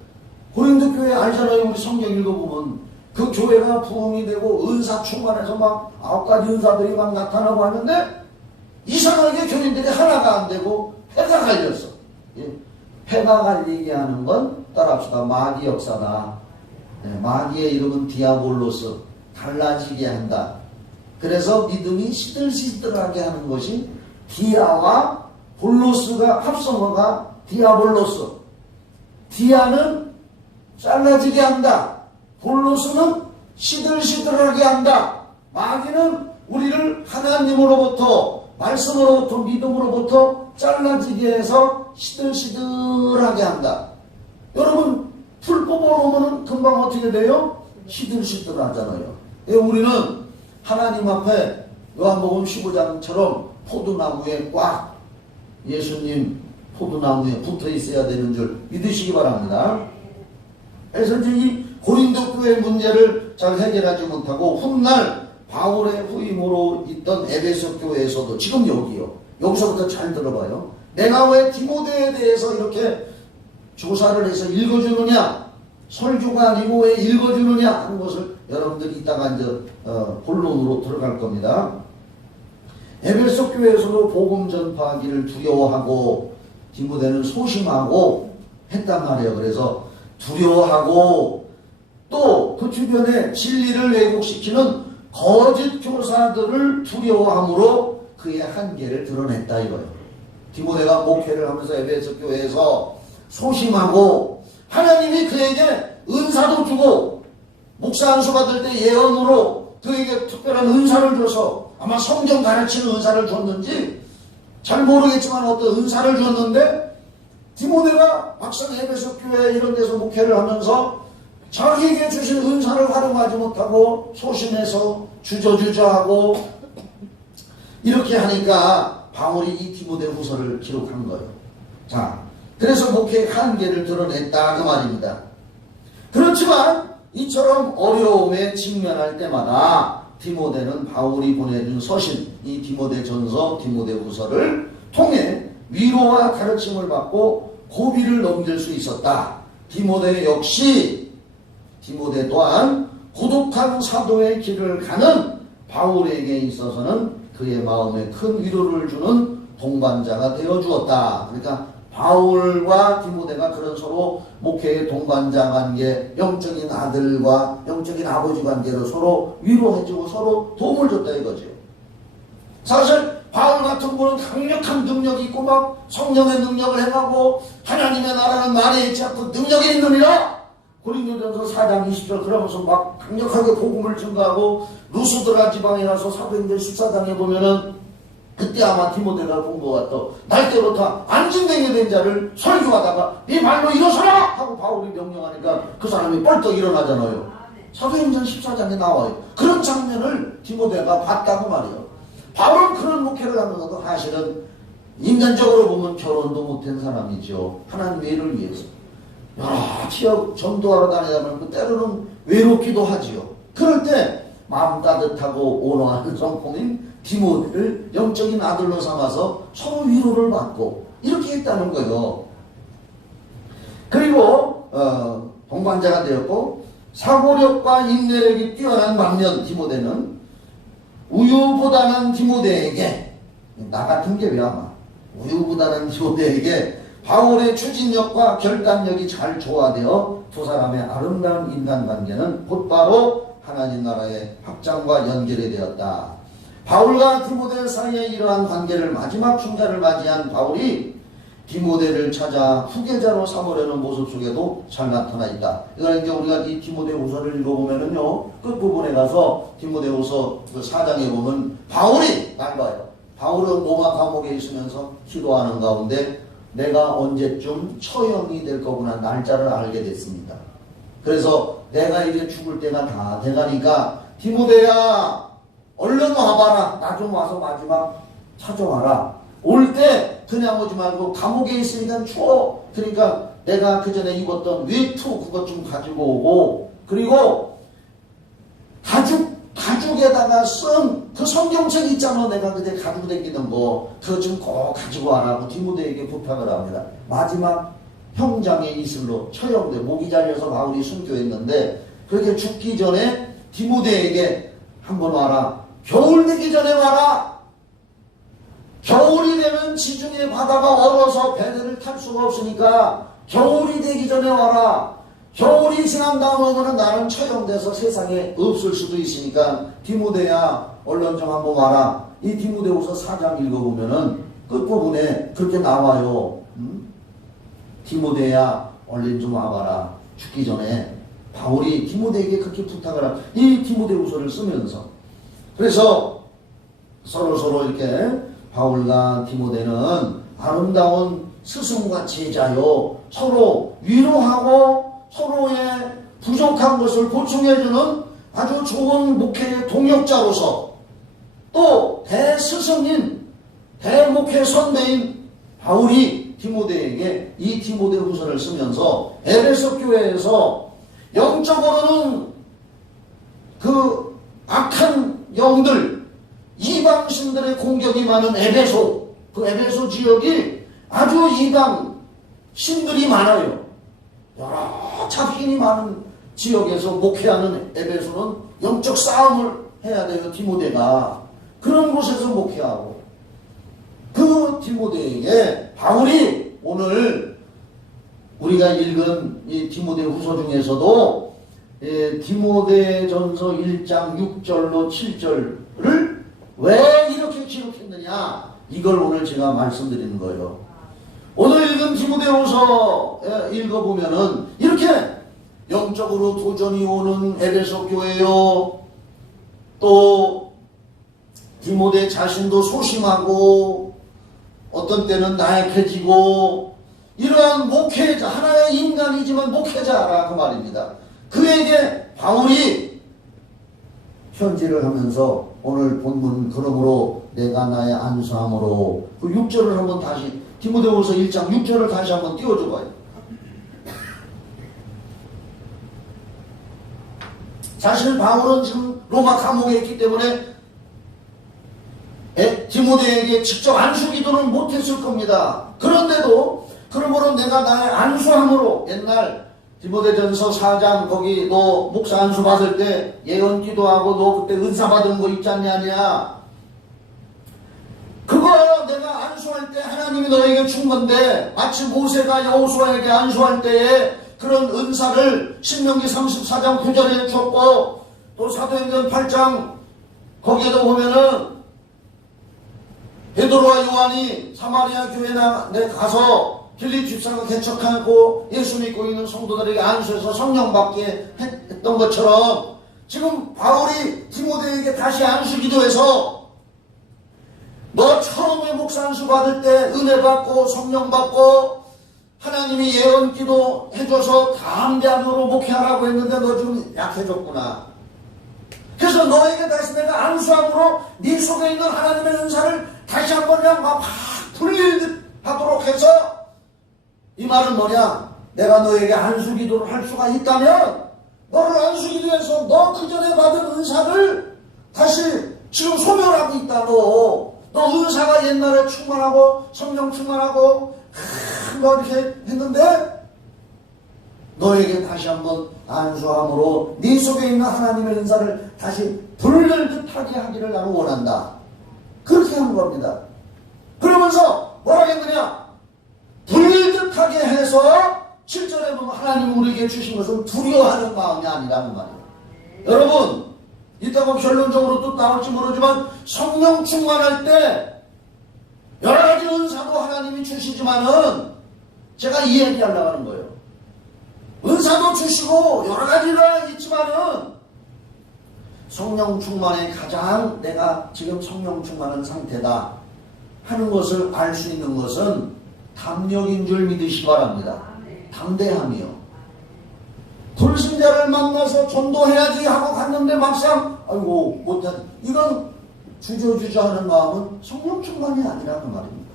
고린도 교회 알잖아요. 우리 성경 읽어보면 그 교회가 부흥이 되고 은사 충만해서 막 9가지 은사들이 막 나타나고 하는데 이상하게 교인들이 하나가 안 되고 패가 갈렸어. 패가 갈리게 하는 건 따라합시다. 마귀 역사다. 마귀의 이름은 디아볼로스, 달라지게 한다. 그래서 믿음이 시들시들하게 하는 것이 디아와 볼로스가 합성어가 디아볼로스. 디아는 잘라지게 한다. 볼로스는 시들시들하게 한다. 마귀는 우리를 하나님으로부터, 말씀으로부터, 믿음으로부터 잘라지게 해서 시들시들하게 한다. 여러분 풀 뽑아놓으면 금방 어떻게 돼요? 시들시들하잖아요. 우리는 하나님 앞에 요한복음 15장처럼 포도나무에 꽉 예수님 포도나무에 붙어 있어야 되는 줄 믿으시기 바랍니다. 그래서 이제 이 고린도 교회 문제를 잘 해결하지 못하고 훗날 바울의 후임으로 있던 에베소 교회에서도 지금 여기서부터 잘 들어봐요. 내가 왜 디모데에 대해서 이렇게 조사를 해서 읽어주느냐, 설교가 아니고 왜 읽어주느냐 하는 것을 여러분들이 이따가 이제 본론으로 들어갈 겁니다. 에베소 교회에서도 복음 전파하기를 두려워하고 디모데는 소심하고 했단 말이에요. 그래서 두려워하고 또 그 주변에 진리를 왜곡시키는 거짓 교사들을 두려워함으로 그의 한계를 드러냈다 이거예요. 디모데가 목회를 하면서 에베소 교회에서 소심하고 하나님이 그에게 은사도 주고 목사 안수 받을 때 예언으로 그에게 특별한 은사를 줘서 아마 성경 가르치는 은사를 줬는지 잘 모르겠지만 어떤 은사를 줬는데 디모데가 막상 에베소 교회 이런 데서 목회를 하면서 자기에게 주신 은사를 활용하지 못하고 소심해서 주저주저하고 이렇게 하니까 바울이 이 디모데 후서를 기록한 거예요. 자, 그래서 목회의 한계를 드러냈다 그 말입니다. 그렇지만 이처럼 어려움에 직면할 때마다 디모데는 바울이 보내준 서신, 이 디모데 전서, 디모데 후서를 통해 위로와 가르침을 받고 고비를 넘길 수 있었다. 디모데 또한 고독한 사도의 길을 가는 바울에게 있어서는 그의 마음에 큰 위로를 주는 동반자가 되어 주었다. 그러니까 바울과 디모데가 그런 서로 목회의 동반자 관계, 영적인 아들과 영적인 아버지 관계로 서로 위로해주고 서로 도움을 줬다 이거죠. 사실 바울 같은 분은 강력한 능력이 있고 막 성령의 능력을 행하고 하나님의 나라는 말에 있지 않고 능력이 있느니라. 고린도전서 4장 20절 그러면서 막 강력하게 복음을 증거하고 루스드라 지방에 가서 사도행전 14장에 보면은 그때 아마 디모데가 본 것 같아. 날때부터 안진뱅이 된 자를 설교하다가 네 말로 일어서라 하고 바울이 명령하니까 그 사람이 뻘떡 일어나잖아요. 사도행전 14장에 나와요. 그런 장면을 디모데가 봤다고 말이에요. 바울은 그런 목회를 하면서도 사실은 인간적으로 보면 결혼도 못한 사람이죠. 하나님의 일을 위해서 여러 지역 전도하러 다니다 보면 때로는 외롭기도 하지요. 그럴 때 마음 따뜻하고 온화한 성품인 디모데를 영적인 아들로 삼아서 서로 위로를 받고 이렇게 했다는 거예요. 그리고 동반자가 되었고 사고력과 인내력이 뛰어난 반면 디모데는 우유보다는 디모데에게 나 같은 게 왜 아마 우유보다는 디모데에게 바울의 추진력과 결단력이 잘 조화되어 두 사람의 아름다운 인간관계는 곧바로 하나님 나라의 확장과 연결이 되었다. 바울과 디모데 사이에 이러한 관계를 마지막 순간을 맞이한 바울이 디모데를 찾아 후계자로 삼으려는 모습 속에도 잘 나타나 있다. 이걸 이제 우리가 이 디모데후서를 읽어보면은요, 끝부분에 가서 디모데후서 그 4장에 보면 바울이 나와요. 바울은 로마 감옥에 있으면서 기도하는 가운데 내가 언제쯤 처형이 될 거구나 날짜를 알게 됐습니다. 그래서 내가 이제 죽을 때가 다 돼가니까 디모데야 얼른 와봐라. 나 좀 와서 마지막 찾아와라. 올 때 그냥 오지 말고 감옥에 있으니까 추워. 그러니까 내가 그 전에 입었던 외투 그것 좀 가지고 오고 그리고 가죽에다가 쓴 그 성경책 있잖아. 내가 그때 가지고 다니는 거 그거 좀 꼭 가지고 와라고 디모데에게 부탁을 합니다. 마지막 형장의 이슬로 처형돼 목이 잘려서 바울이 순교했는데 그렇게 죽기 전에 디모데에게 한번 와라. 겨울 되기 전에 와라. 겨울이 되면 지중해 바다가 얼어서 배들을 탈 수가 없으니까 겨울이 되기 전에 와라. 겨울이 지난 다음에는 나는 처형돼서 세상에 없을 수도 있으니까 디모데야 얼른 좀 한번 와라. 이 디모데후서 4장 읽어보면은 끝부분에 그렇게 나와요. 디모데야 얼른 좀 와봐라. 죽기 전에 바울이 디모데에게 그렇게 부탁을 하고 이 디모데후서를 쓰면서 그래서 서로 이렇게 바울과 디모데는 아름다운 스승과 제자요 서로 위로하고 서로의 부족한 것을 보충해주는 아주 좋은 목회의 동역자로서 또 대스승인 대목회 선배인 바울이 디모데에게 이 디모데후서를 쓰면서 에베소 교회에서 영적으로는 그 악한 영들 이방신들의 공격이 많은 에베소 그 에베소 지역이 아주 이방 신들이 많아요. 여러 잡신이 많은 지역에서 목회하는 에베소는 영적 싸움을 해야 돼요. 디모데가 그런 곳에서 목회하고 그 디모데에게 바울이 오늘 우리가 읽은 이 디모데후서 중에서도 디모데전서 1장 6절로 7절을 왜 이렇게 기록했느냐 이걸 오늘 제가 말씀드리는 거예요. 오늘 읽은 디모데후서 읽어보면은 이렇게 영적으로 도전이 오는 에베소 교회요 또 디모데 자신도 소심하고 어떤 때는 나약해지고 이러한 목회자 하나의 인간이지만 목회자라 그 말입니다. 그에게 바울이 편지를 하면서 오늘 본문 그러므로 내가 나의 안수함으로 그 6절을 한번 다시 디모데후서 1장 6절을 다시 한번 띄워줘 봐요. 사실 바울은 지금 로마 감옥에 있기 때문에 디모데에게 직접 안수 기도는 못했을 겁니다. 그런데도 그러므로 내가 나의 안수함으로 옛날 디모데전서 4장 거기 너 목사 안수 받을 때 예언 기도하고 너 그때 은사 받은 거 있지 않냐 그거 내가 안수 안수할 때 하나님이 너에게 준 건데, 마치 모세가 여호수아에게 안수할 때에 그런 은사를 신명기 34장 9절에 줬고, 또 사도행전 8장 거기에도 보면은 베드로와 요한이 사마리아 교회에 가서 빌립 집사가 개척하고 예수 믿고 있는 성도들에게 안수해서 성령 받게 했던 것처럼, 지금 바울이 디모데에게 다시 안수 기도해서 너 처음에 목사 안수 받을 때 은혜 받고 성령 받고 하나님이 예언 기도 해줘서 담대함으로 목회하라고 했는데 너 좀 약해졌구나. 그래서 너에게 다시 내가 안수함으로 네 속에 있는 하나님의 은사를 다시 한번 그냥 막 불릴 하도록 해서, 이 말은 뭐냐? 내가 너에게 안수 기도를 할 수가 있다면 너를 안수 기도해서 너 그전에 받은 은사를 다시 지금 소멸하고 있다. 너 은사가 옛날에 충만하고 성령 충만하고 뭐 이렇게 했는데 너에게 다시 한번 안수함으로 네 속에 있는 하나님의 은사를 다시 불릴 듯하게 하기를 나는 원한다. 그렇게 한 겁니다. 그러면서 뭐라 했느냐? 불릴 듯하게 해서 7절에 보면 하나님이 우리에게 주신 것은 두려워하는 마음이 아니라는 말이에요. 여러분, 이따가 결론적으로 또 나올지 모르지만 성령 충만할 때 여러 가지 은사도 하나님이 주시지만은 제가 이 얘기하려고 하는 거예요. 은사도 주시고 여러 가지가 있지만은 성령 충만에 가장 내가 지금 성령 충만한 상태다 하는 것을 알 수 있는 것은 담력인 줄 믿으시기 바랍니다. 담대함이요. 불신자를 만나서 전도해야지 하고 갔는데 막상 아이고 못한, 이건 주저주저하는 마음은 성령 충만이 아니라는 말입니다.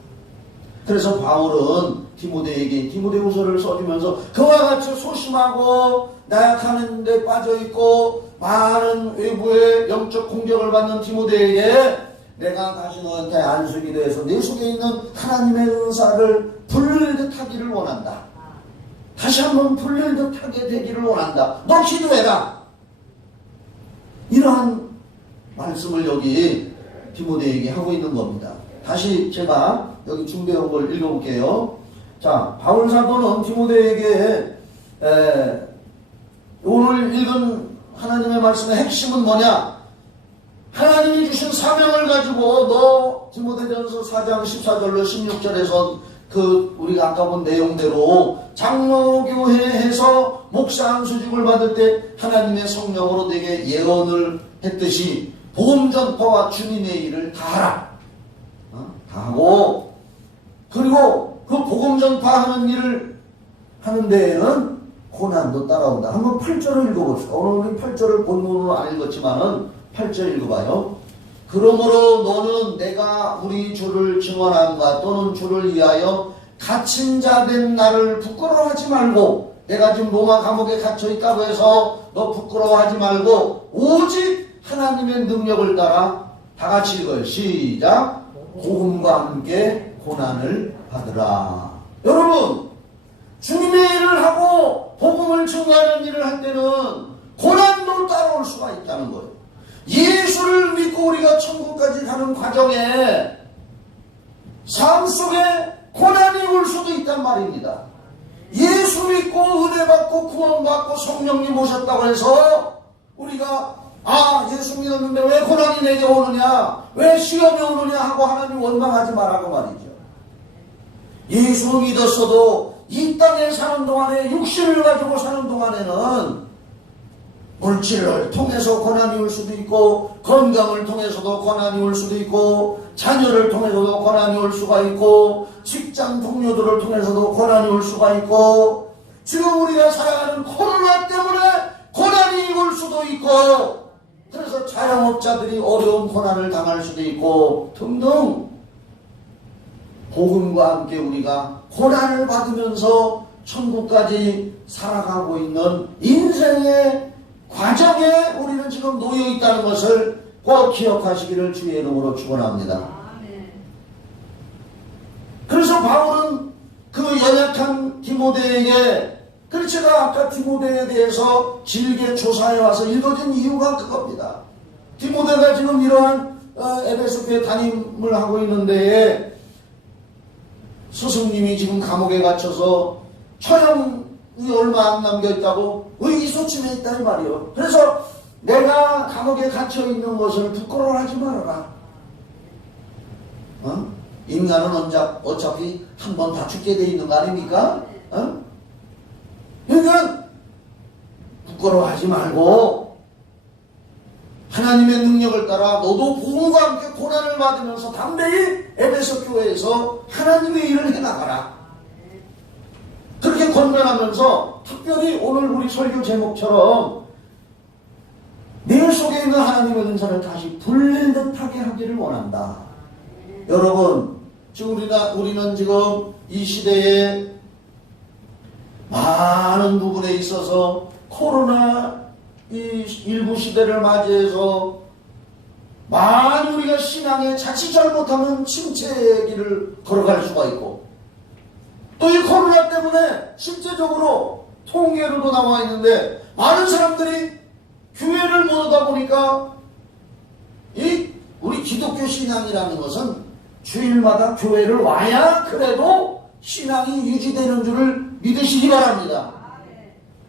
그래서 바울은 디모데에게 디모데후서를 써주면서 그와 같이 소심하고 나약하는 데 빠져있고 많은 외부의 영적 공격을 받는 디모데에게 내가 다시 너한테 안수 기도해서 내 속에 있는 하나님의 은사를 불릴 듯하기를 원한다. 다시 한번 불릴 듯하게 되기를 원한다. 너 기도해라. 이러한 말씀을 여기 디모데에게 하고 있는 겁니다. 다시 제가 여기 준비한 걸 읽어볼게요. 자, 바울 사도는 디모데에게 오늘 읽은 하나님의 말씀의 핵심은 뭐냐? 하나님이 주신 사명을 가지고 너 디모데전서 4장 14절로 16절에서 그 우리가 아까 본 내용대로 장로교회에서 목사 안수직을 받을 때 하나님의 성령으로 내게 예언을 했듯이 복음 전파와 주님의 일을 다 하라. 다 하고, 그리고 그 복음 전파하는 일을 하는 데에는 고난도 따라온다. 한번 8절을 읽어봅시다. 오늘 우리 8절을 본문으로 안 읽었지만은 8절 읽어봐요. 그러므로 너는 내가 우리 주를 증언함과 또는 주를 위하여 갇힌 자 된 나를 부끄러워하지 말고, 내가 지금 로마 감옥에 갇혀있다고 해서 너 부끄러워하지 말고 오직 하나님의 능력을 따라 다 같이 읽어요. 시작. 복음과 함께 고난을 받으라. 여러분, 주님의 일을 하고 복음을 증거하는 일을 할 때는 고난도 따라올 수가 있다는 거예요. 예수를 믿고 우리가 천국까지 가는 과정에 삶 속에 고난이 올 수도 있단 말입니다. 예수 믿고 은혜 받고 구원받고 성령님 오셨다고 해서 우리가 예수 믿었는데 왜 고난이 내게 오느냐, 왜 시험이 오느냐 하고 하나님 원망하지 말라고 말이죠. 예수 믿었어도 이 땅에 사는 동안에, 육신을 가지고 사는 동안에는 물질을 통해서 고난이 올 수도 있고, 건강을 통해서도 고난이 올 수도 있고, 자녀를 통해서도 고난이 올 수가 있고, 직장 동료들을 통해서도 고난이 올 수가 있고, 지금 우리가 살아가는 코로나 때문에 고난이 올 수도 있고, 그래서 자영업자들이 어려운 고난을 당할 수도 있고 등등, 복음과 함께 우리가 고난을 받으면서 천국까지 살아가고 있는 인생의 과정에 우리는 지금 놓여 있다는 것을 꼭 기억하시기를 주의 이름으로 축원합니다. 그래서 바울은 그 연약한 디모데에게, 그래서 제가 아까 디모데에 대해서 길게 조사해 와서 읽어준 이유가 그겁니다. 디모데가 지금 이러한 에베소 교회 담임을 하고 있는데 스승님이 지금 감옥에 갇혀서 처형이 얼마 안 남겨있다고 의기소침해 있다 이 말이요. 그래서 내가 감옥에 갇혀있는 것을 부끄러워하지 말아라. 인간은 어차피 한 번 다 죽게 돼 있는 거 아닙니까? 그러니까 부끄러워하지 말고 하나님의 능력을 따라 너도 복음과 함께 고난을 받으면서 담대히 에베소 교회에서 하나님의 일을 해나가라. 그렇게 권면하면서 특별히 오늘 우리 설교 제목처럼 내 속에 있는 하나님의 은사를 다시 불린 듯하게 하기를 원한다. 여러분, 지금 우리는 지금 이 시대에 많은 부분에 있어서 코로나 이 일부 시대를 맞이해서 많이 우리가 신앙에 자칫 잘못하면 침체의 길을 걸어갈 수가 있고, 또 이 코로나 때문에 실제적으로 통계로도 나와 있는데 많은 사람들이 교회를 못 오다 보니까 이 우리 기독교 신앙이라는 것은 주일마다 교회를 와야 그래도 신앙이 유지되는 줄을 믿으시기 바랍니다.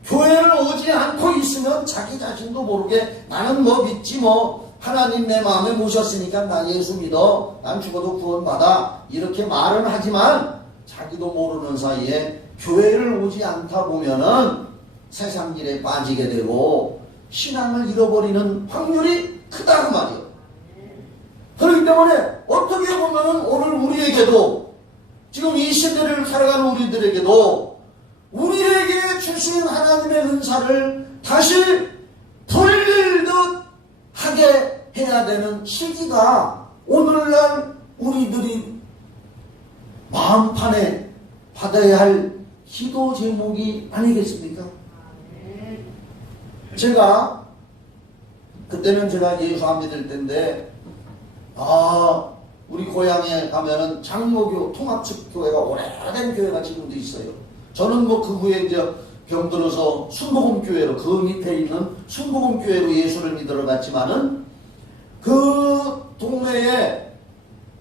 교회를 오지 않고 있으면 자기 자신도 모르게 나는 뭐 믿지 뭐 하나님 내 마음에 모셨으니까 나 예수 믿어 난 죽어도 구원받아 이렇게 말은 하지만 자기도 모르는 사이에 교회를 오지 않다 보면은 세상 일에 빠지게 되고 신앙을 잃어버리는 확률이 크다고 말이에요. 그렇기 때문에 어떻게 보면은 오늘 우리에게도 지금 이 시대를 살아가는 우리들에게도 우리에게 주신 하나님의 은사를 다시 돌릴 듯 하게 해야 되는 시기가 오늘날 우리들이 마음판에 받아야 할 기도 제목이 아니겠습니까? 제가 그때는 제가 예수 안 믿을 때인데 우리 고향에 가면은 장로교 통합측 교회가 오래된 교회가 지금도 있어요. 저는 뭐 그 후에 이제 병들어서 순복음교회로 그 밑에 있는 순복음교회로 예수를 믿으러 갔지만은 그 동네에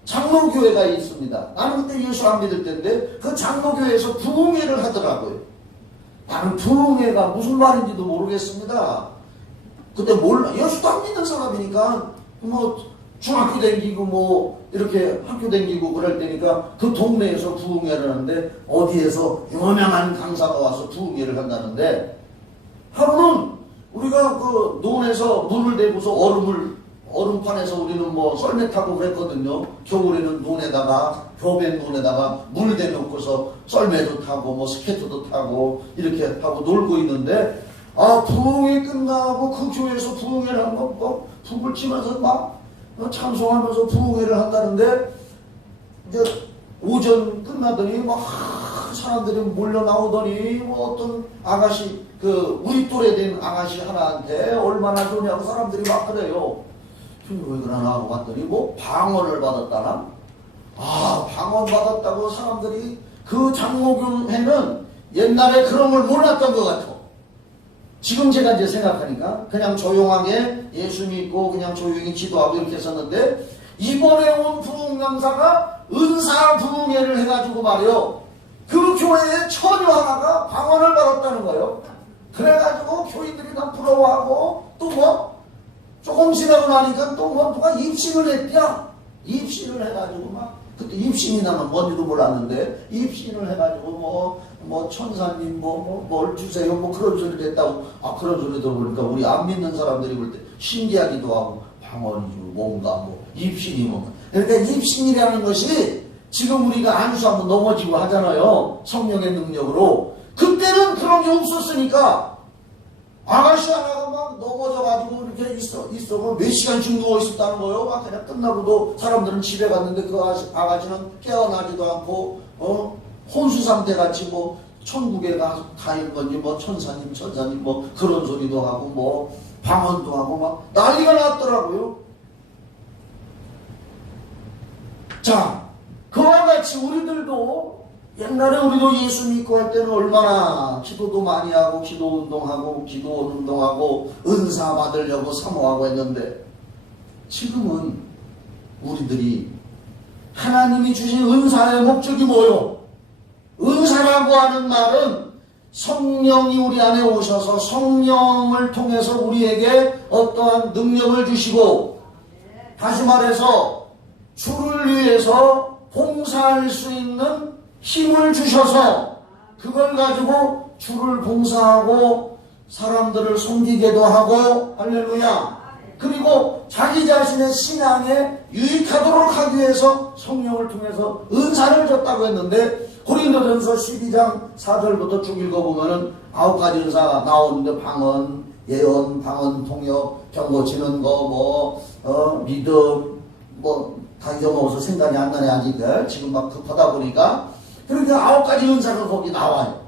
장로교회가 있습니다. 나는 그때 예수 안 믿을 때인데 그 장로교회에서 부흥회를 하더라고요. 나는 부흥회가 무슨 말인지도 모르겠습니다. 그때 몰라. 예수도 안 믿는 사람이니까 뭐 중학교 다니고 뭐 이렇게 학교 다니고 그럴 때니까 그 동네에서 부흥회를 하는데 어디에서 유명한 강사가 와서 부흥회를 한다는데 하루는 우리가 그 논에서 물을 대고서 얼음판에서 우리는 뭐 썰매 타고 그랬거든요. 겨울에는 논에다가 벼벤 논에다가 물 대놓고서 썰매도 타고 뭐 스케이트도 타고 이렇게 하고 놀고 있는데 부흥회 끝나고 그 교회에서 부흥회를 한 번 뭐 북을 치면서 막 찬송하면서 부흥회를 한다는데 이제 오전 끝나더니 막 사람들이 몰려 나오더니 뭐 어떤 아가씨 그 우리 또래 된 아가씨 하나한테 얼마나 좋냐고 사람들이 막 그래요. 왜 그러나 하고 봤더니 뭐 방언을 받았다나? 방언 받았다고 사람들이 그 장로교회는 옛날에 그런 걸 몰랐던 것 같아. 지금 제가 이제 생각하니까 그냥 조용하게 예수 믿고 그냥 조용히 기도하고 이렇게 했었는데 이번에 온 부흥강사가 은사 부흥회를 해가지고 말이요. 그 교회에 처녀 하나가 방언을 받았다는 거예요. 그래가지고 교인들이 다 부러워하고 또 뭐 조금 지나고 나니까 또 뭐 누가 입신을 했냐? 입신을 해가지고 막 그때 입신이 나면 뭔지도 몰랐는데 입신을 해가지고 뭐 천사님 뭘 주세요 뭐 그런 소리를 했다고 그런 소리 들어보니까 우리 안 믿는 사람들이 볼 때 신기하기도 하고 방언이지 뭔가 뭐 입신이 뭔가 그러니까 입신이라는 것이 지금 우리가 안수하면 넘어지고 하잖아요. 성령의 능력으로. 그때는 그런 게 없었으니까 아가씨 하나가 막 넘어져가지고 이렇게 있어 몇 시간씩 누워있었다는 거예요. 막 그냥 끝나고도 사람들은 집에 갔는데 그 아가씨는 깨어나지도 않고 혼수 상태 같이 뭐 천국에 가 있는 건지 뭐 천사님 뭐 그런 소리도 하고 뭐 방언도 하고 막 난리가 났더라고요. 자, 그와 같이 우리들도 옛날에 우리도 예수 믿고 할 때는 얼마나 기도도 많이 하고 기도 운동하고 은사 받으려고 사모하고 했는데 지금은 우리들이 하나님이 주신 은사의 목적이 뭐요? 은사라고 하는 말은 성령이 우리 안에 오셔서 성령을 통해서 우리에게 어떠한 능력을 주시고, 다시 말해서 주를 위해서 봉사할 수 있는 힘을 주셔서 그걸 가지고 주를 봉사하고 사람들을 섬기게도 하고, 할렐루야. 그리고 자기 자신의 신앙에 유익하도록 하기 위해서 성령을 통해서 은사를 줬다고 했는데, 고린도전서 12장 4절부터 쭉 읽어보면은 9가지 은사가 나오는데, 방언, 예언, 방언, 통역, 병 고치는 거, 믿음, 다 잊어먹어서 생각이 안 나네, 아직. 지금 막 급하다 보니까. 그러니까 9가지 은사가 거기 나와요.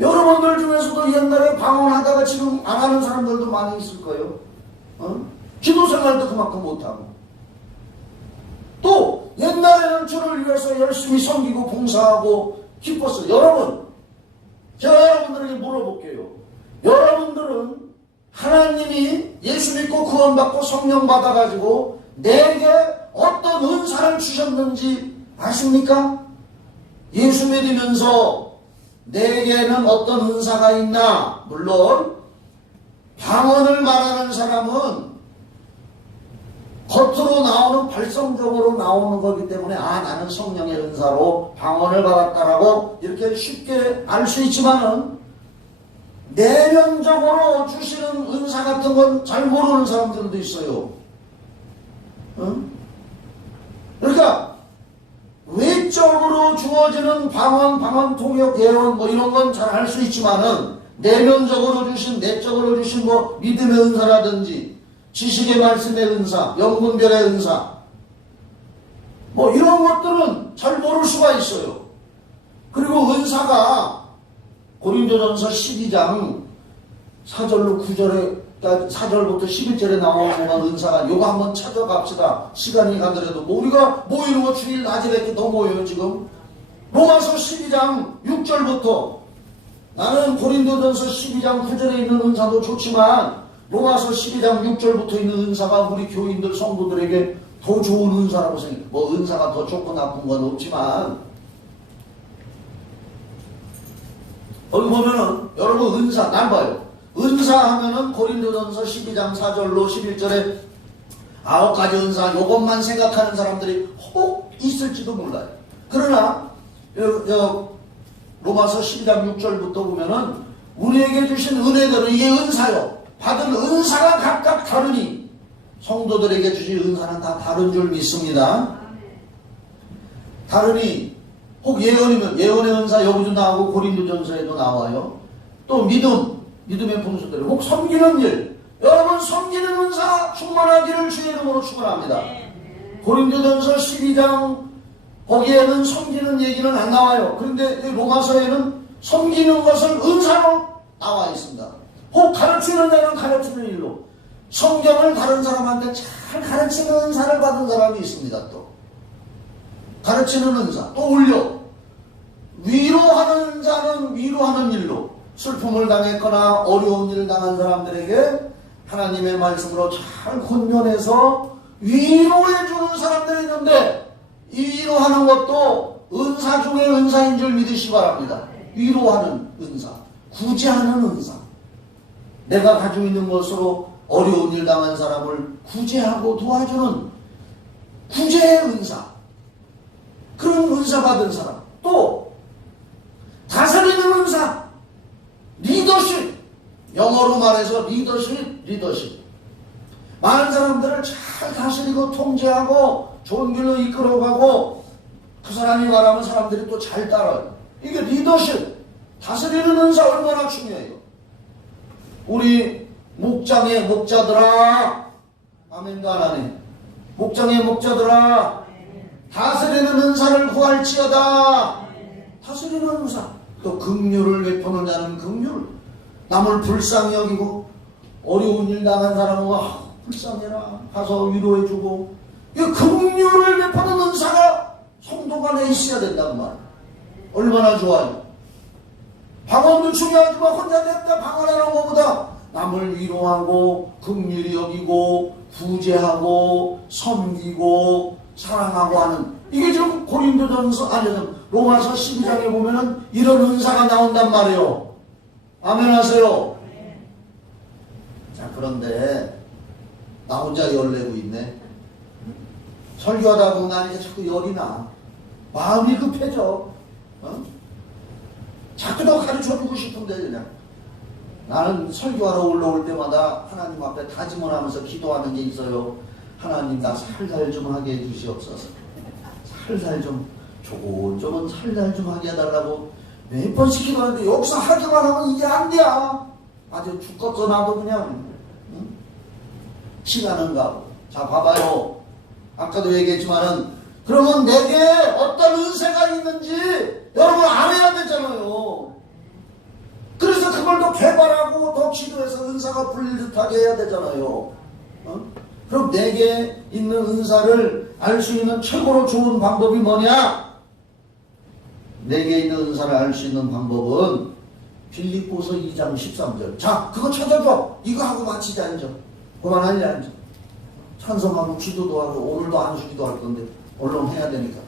여러분들 중에서도 옛날에 방언하다가 지금 안 하는 사람들도 많이 있을 거예요. 기도 생활도 그만큼 못하고. 또 옛날에는 주를 위해서 열심히 섬기고 봉사하고 기뻤어요. 여러분, 제가 여러분들에게 물어볼게요. 여러분들은 하나님이 예수 믿고 구원받고 성령 받아가지고 내게 어떤 은사를 주셨는지 아십니까? 예수 믿으면서 내게는 어떤 은사가 있나? 물론 방언을 말하는 사람은 겉으로 나오는 발성적으로 나오는 거기 때문에 나는 성령의 은사로 방언을 받았다라고 이렇게 쉽게 알 수 있지만은 내면적으로 주시는 은사 같은 건 잘 모르는 사람들도 있어요. 그러니까 외적으로 주어지는 방언, 통역, 예언 이런 건 잘 할 수 있지만은 내면적으로 주신, 내적으로 주신 믿음의 은사라든지 지식의 말씀의 은사, 영분별의 은사 이런 것들은 잘 모를 수가 있어요. 그리고 은사가 고린도전서 12장 4절로 9절에 4절부터 11절에 나오는 은사가 요거 한번 찾아갑시다. 시간이 가더라도 우리가 모이는 거 주일 낮에 밖에 더 모여요. 지금 로마서 12장 6절부터, 나는 고린도전서 12장 9절에 있는 은사도 좋지만 로마서 12장 6절부터 있는 은사가 우리 교인들 성도들에게 더 좋은 은사라고 생각해요. 은사가 더 좋고 나쁜 건 없지만, 거기 보면은 여러분 은사, 난 봐요. 은사 하면은 고린도전서 12장 4절로 11절에 9가지 은사, 요것만 생각하는 사람들이 혹 있을지도 몰라요. 그러나 로마서 12장 6절부터 보면은 우리에게 주신 은혜들은 이게 은사요. 받은 은사가 각각 다르니 성도들에게 주신 은사는 다 다른 줄 믿습니다. 다르니 혹 예언이면 예언의 은사 여기도 나오고 고린도전서에도 나와요. 또 믿음의 분수들, 혹 섬기는 일, 여러분 섬기는 은사 충만하기를 주의 이름으로 축원합니다. 고린도전서 12장 거기에는 섬기는 얘기는 안 나와요. 그런데 로마서에는 섬기는 것을 은사로 나와 있습니다. 혹 가르치는 데는 가르치는 일로, 성경을 다른 사람한테 잘 가르치는 은사를 받은 사람이 있습니다. 또 가르치는 은사, 또 올려 위로하는 자는 위로하는 일로, 슬픔을 당했거나 어려운 일을 당한 사람들에게 하나님의 말씀으로 잘 권면해서 위로해주는 사람들이 있는데, 이 위로하는 것도 은사 중에 은사인 줄 믿으시기 바랍니다. 위로하는 은사, 구제하는 은사, 내가 가지고 있는 것으로 어려운 일 당한 사람을 구제하고 도와주는 구제의 은사, 그런 은사 받은 사람. 또 다스리는 은사, 리더십, 영어로 말해서 리더십. 많은 사람들을 잘 다스리고 통제하고 좋은 길로 이끌어가고 그 사람이 말하면 사람들이 또 잘 따라요. 이게 리더십, 다스리는 은사 얼마나 중요해요. 우리 목장의 목자들아, 아멘도 안 하네. 목장의 목자들아, 다스리는 은사를 구할지어다. 다스리는 은사. 또 긍휼을 베푸는 자는 긍휼, 남을 불쌍히 여기고 어려운 일 당한 사람은 불쌍해라 가서 위로해주고, 이 긍휼을 베푸는 은사가 성도 간에 있어야 된다는 말. 얼마나 좋아요. 방언도 중요하지만 혼자 냈다 방언하는 것보다 남을 위로하고 긍휼히 여기고 구제하고 섬기고 사랑하고 하는, 이게 지금 고린도전서 아니 로마서 12장에 보면은 이런 은사가 나온단 말이에요. 아멘 하세요. 자, 그런데 나 혼자 열내고 있네. 설교하다 보면 이제 자꾸 열이 나. 마음이 급해져. 자꾸 더 가르쳐주고 싶은데 그냥. 나는 설교하러 올라올 때마다 하나님 앞에 다짐을 하면서 기도하는 게 있어요. 하나님, 나 살살 좀 하게 해주시옵소서. 살살 좀, 조금은 살살 좀 하게 해달라고 몇 번씩 기도하는데 여기서 하기만 하면 이게 안 돼. 아주 죽겠어 나도 그냥. 응? 시간은 가고. 자, 봐봐요. 아까도 얘기했지만은, 그러면 내게 어떤 은사가 있는지 여러분 알아야 되잖아요. 그래서 그걸 더 개발하고 더 기도해서 은사가 불릿하게 해야 되잖아요. 그럼 내게 있는 은사를 알 수 있는 최고로 좋은 방법이 뭐냐? 내게 있는 은사를 알 수 있는 방법은 빌립보서 2장 13절. 자, 그거 찾아줘. 이거 하고 마치자 이제. 그만하냐 이제. 찬송하고 기도도 하고 오늘도 안수기도 할 건데 얼른 해야 되니까.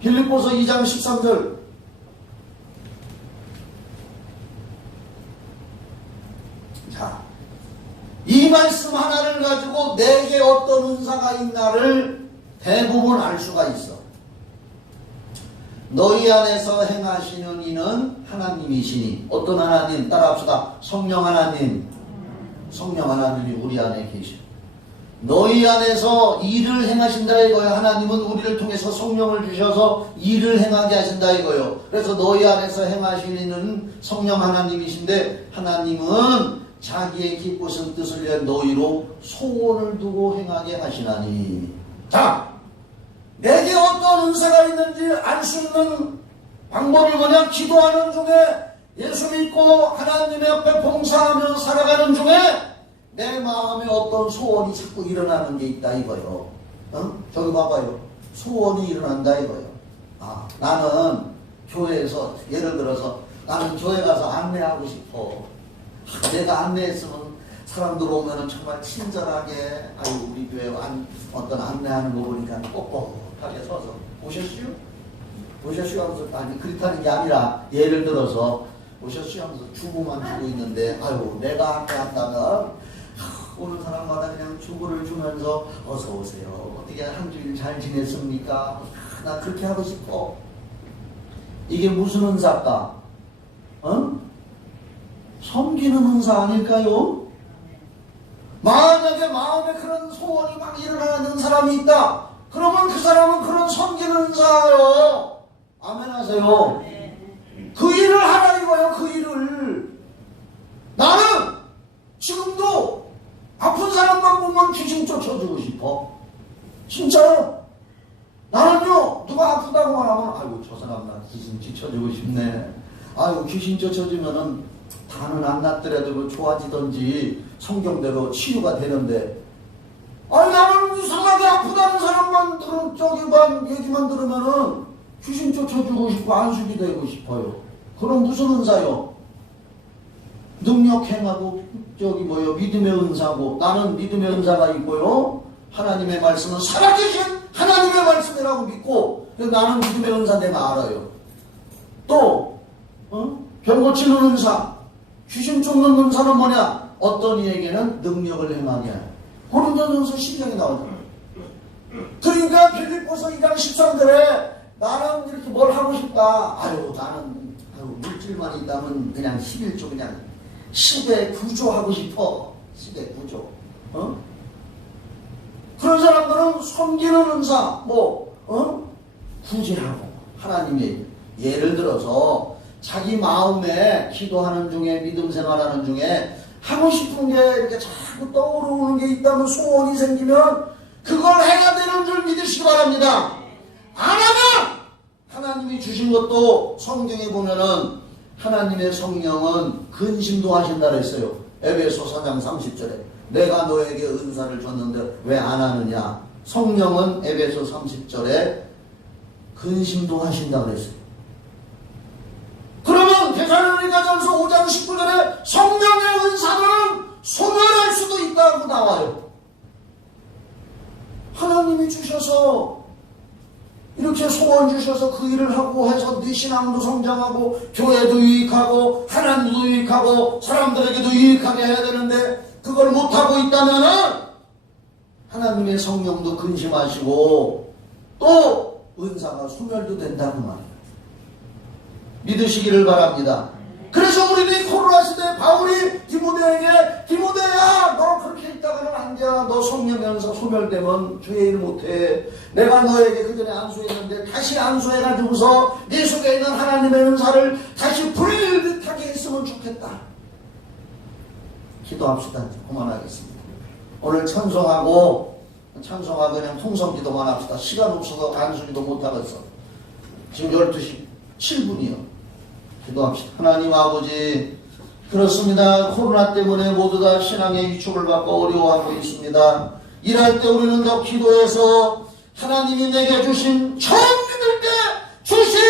빌립보서 2장 13절. 자, 이 말씀 하나를 가지고 내게 어떤 은사가 있나를 대부분 알 수가 있어. 너희 안에서 행하시는 이는 하나님이시니. 어떤 하나님? 따라합시다. 성령 하나님. 성령 하나님이 우리 안에 계셔. 너희 안에서 일을 행하신다 이거예요. 하나님은 우리를 통해서 성령을 주셔서 일을 행하게 하신다 이거예요. 그래서 너희 안에서 행하시는 이는 성령 하나님이신데, 하나님은 자기의 기쁘신 뜻을 위해 너희로 소원을 두고 행하게 하시나니. 자, 내게 어떤 은사가 있는지 알 수 있는 방법이 뭐냐? 기도하는 중에, 예수 믿고 하나님의 앞에 봉사하며 살아가는 중에 내 마음에 어떤 소원이 자꾸 일어나는 게 있다 이거요. 저기 봐봐요. 소원이 일어난다 이거요. 나는 교회에서, 예를 들어서 나는 교회 가서 안내하고 싶어. 내가 안내했으면 사람들 오면은 정말 친절하게, 아유 우리 교회 어떤 안내하는 거 보니까 꼿꼿하게 서서 오셨슈? 오셨슈 하면서, 아니 그렇다는 게 아니라 예를 들어서 오셨슈 하면서 주부만 주고 있는데, 아유 내가 안내한다면 오는 사람마다 그냥 주부를 주면서 어서 오세요. 어떻게 한 주일 잘 지냈습니까? 나 그렇게 하고 싶어. 이게 무슨 은사일까? 섬기는 은사 아닐까요? 만약에 마음에 그런 소원이 막 일어나는 사람이 있다. 그러면 그 사람은 그런 섬기는 은사예요. 아멘 하세요. 그 일을 하라 이거예요. 그 일을. 나는 지금도 아픈 사람만 보면 귀신 쫓아주고 싶어. 진짜요. 나는요, 누가 아프다고 말하면, 아이고 저 사람 나 귀신 쫓아주고 싶네. 아이고 귀신 쫓아주면은 다는 안 났더라도 좋아지던지 성경대로 치유가 되는데, 아니 나는 이상하게 아프다는 사람만 얘기만 들으면은 귀신 쫓아주고 싶고 안수기 되고 싶어요. 그럼 무슨 은사요? 능력 행하고 믿음의 은사고. 나는 믿음의 은사가 있고요, 하나님의 말씀은 살아계신 하나님의 말씀이라고 믿고, 나는 믿음의 은사 내가 알아요. 또 병 고치는 은사, 귀신 쫓는 은사는 뭐냐? 어떤 이에게는 능력을 행하게 하는. 고린도전서 12장에 나오잖아요. 그러니까 빌립보서 2장 13절에 나는 이렇게 뭘 하고 싶다. 나는 물질만 있다면 그냥 11조 그냥 10의 구조하고 싶어. 10의 구조. 그런 사람들은 섬기는 은사, 구제하고. 하나님이 예를 들어서 자기 마음에 기도하는 중에, 믿음 생활하는 중에 하고 싶은 게 이렇게 자꾸 떠오르는 게 있다면, 소원이 생기면 그걸 해야 되는 줄 믿으시기 바랍니다. 안 하면 하나님이 주신 것도 성경에 보면은 하나님의 성령은 근심도 하신다 그랬어요. 에베소 4장 30절에 내가 너에게 은사를 줬는데 왜 안 하느냐. 성령은 에베소 30절에 근심도 하신다 그랬어요. 그러면 데살로니가전서 5장 19절에 성령의 은사는 소멸할 수도 있다고 나와요. 하나님이 주셔서 이렇게 소원 주셔서 그 일을 하고 해서 네 신앙도 성장하고 교회도 유익하고 하나님도 유익하고 사람들에게도 유익하게 해야 되는데 그걸 못하고 있다면은 하나님의 성령도 근심하시고 또 은사가 소멸도 된다는 말이에요. 믿으시기를 바랍니다. 그래서 우리들이 코로나 시대에 바울이 디모데에게 디모데야 너 그렇게 있다가는 안 돼. 너 성령의 은사 소멸되면 주의 일 못해. 내가 너에게 그 전에 안수했는데 다시 안수해가지고서 네 속에 있는 하나님의 은사를 다시 불릴 듯하게 했으면 좋겠다. 기도합시다. 그만하겠습니다. 오늘 찬송하고 그냥 통성기도만 합시다. 시간 없어서 안수기도 못하겠어. 지금 12시 7분이요. 기도합시다. 하나님 아버지, 그렇습니다. 코로나 때문에 모두 다 신앙의 위축을 받고 어려워하고 있습니다. 일할 때 우리는 더 기도해서 하나님이 내게 주신 처음 믿을 때 주신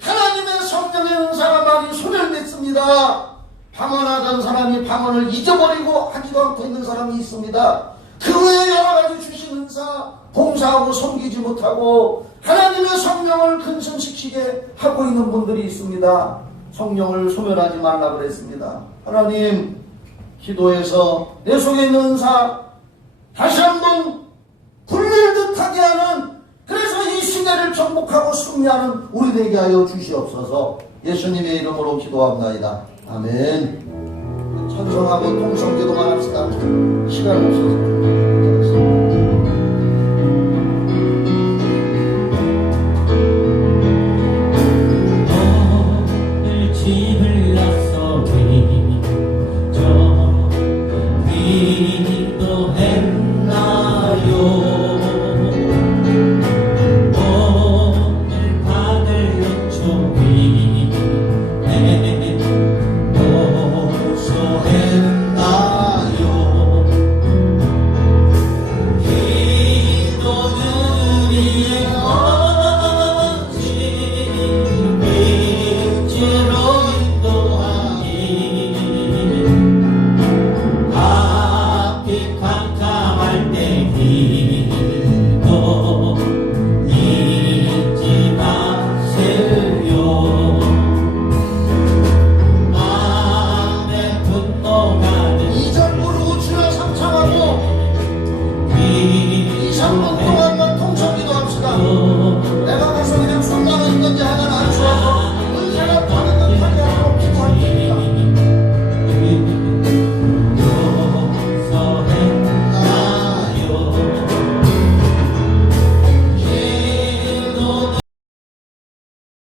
하나님의 성령의 은사가 많이 소멸됐습니다. 방언하던 사람이 방언을 잊어버리고 하지도 않고 있는 사람이 있습니다. 그 외에 여러 가지 주신 은사 봉사하고 섬기지 못하고 하나님의 성령을 근심시키게 하고 있는 분들이 있습니다. 성령을 소멸하지 말라 그랬습니다. 하나님, 기도해서 내 속에 있는 은사 다시 한번 불릴 듯하게 하는, 그래서 이 시대를 정복하고 승리하는 우리 되게 하여 주시옵소서. 예수님의 이름으로 기도합나이다. 아멘. 찬송하고 통성기도만 합시다. 시간 없어서.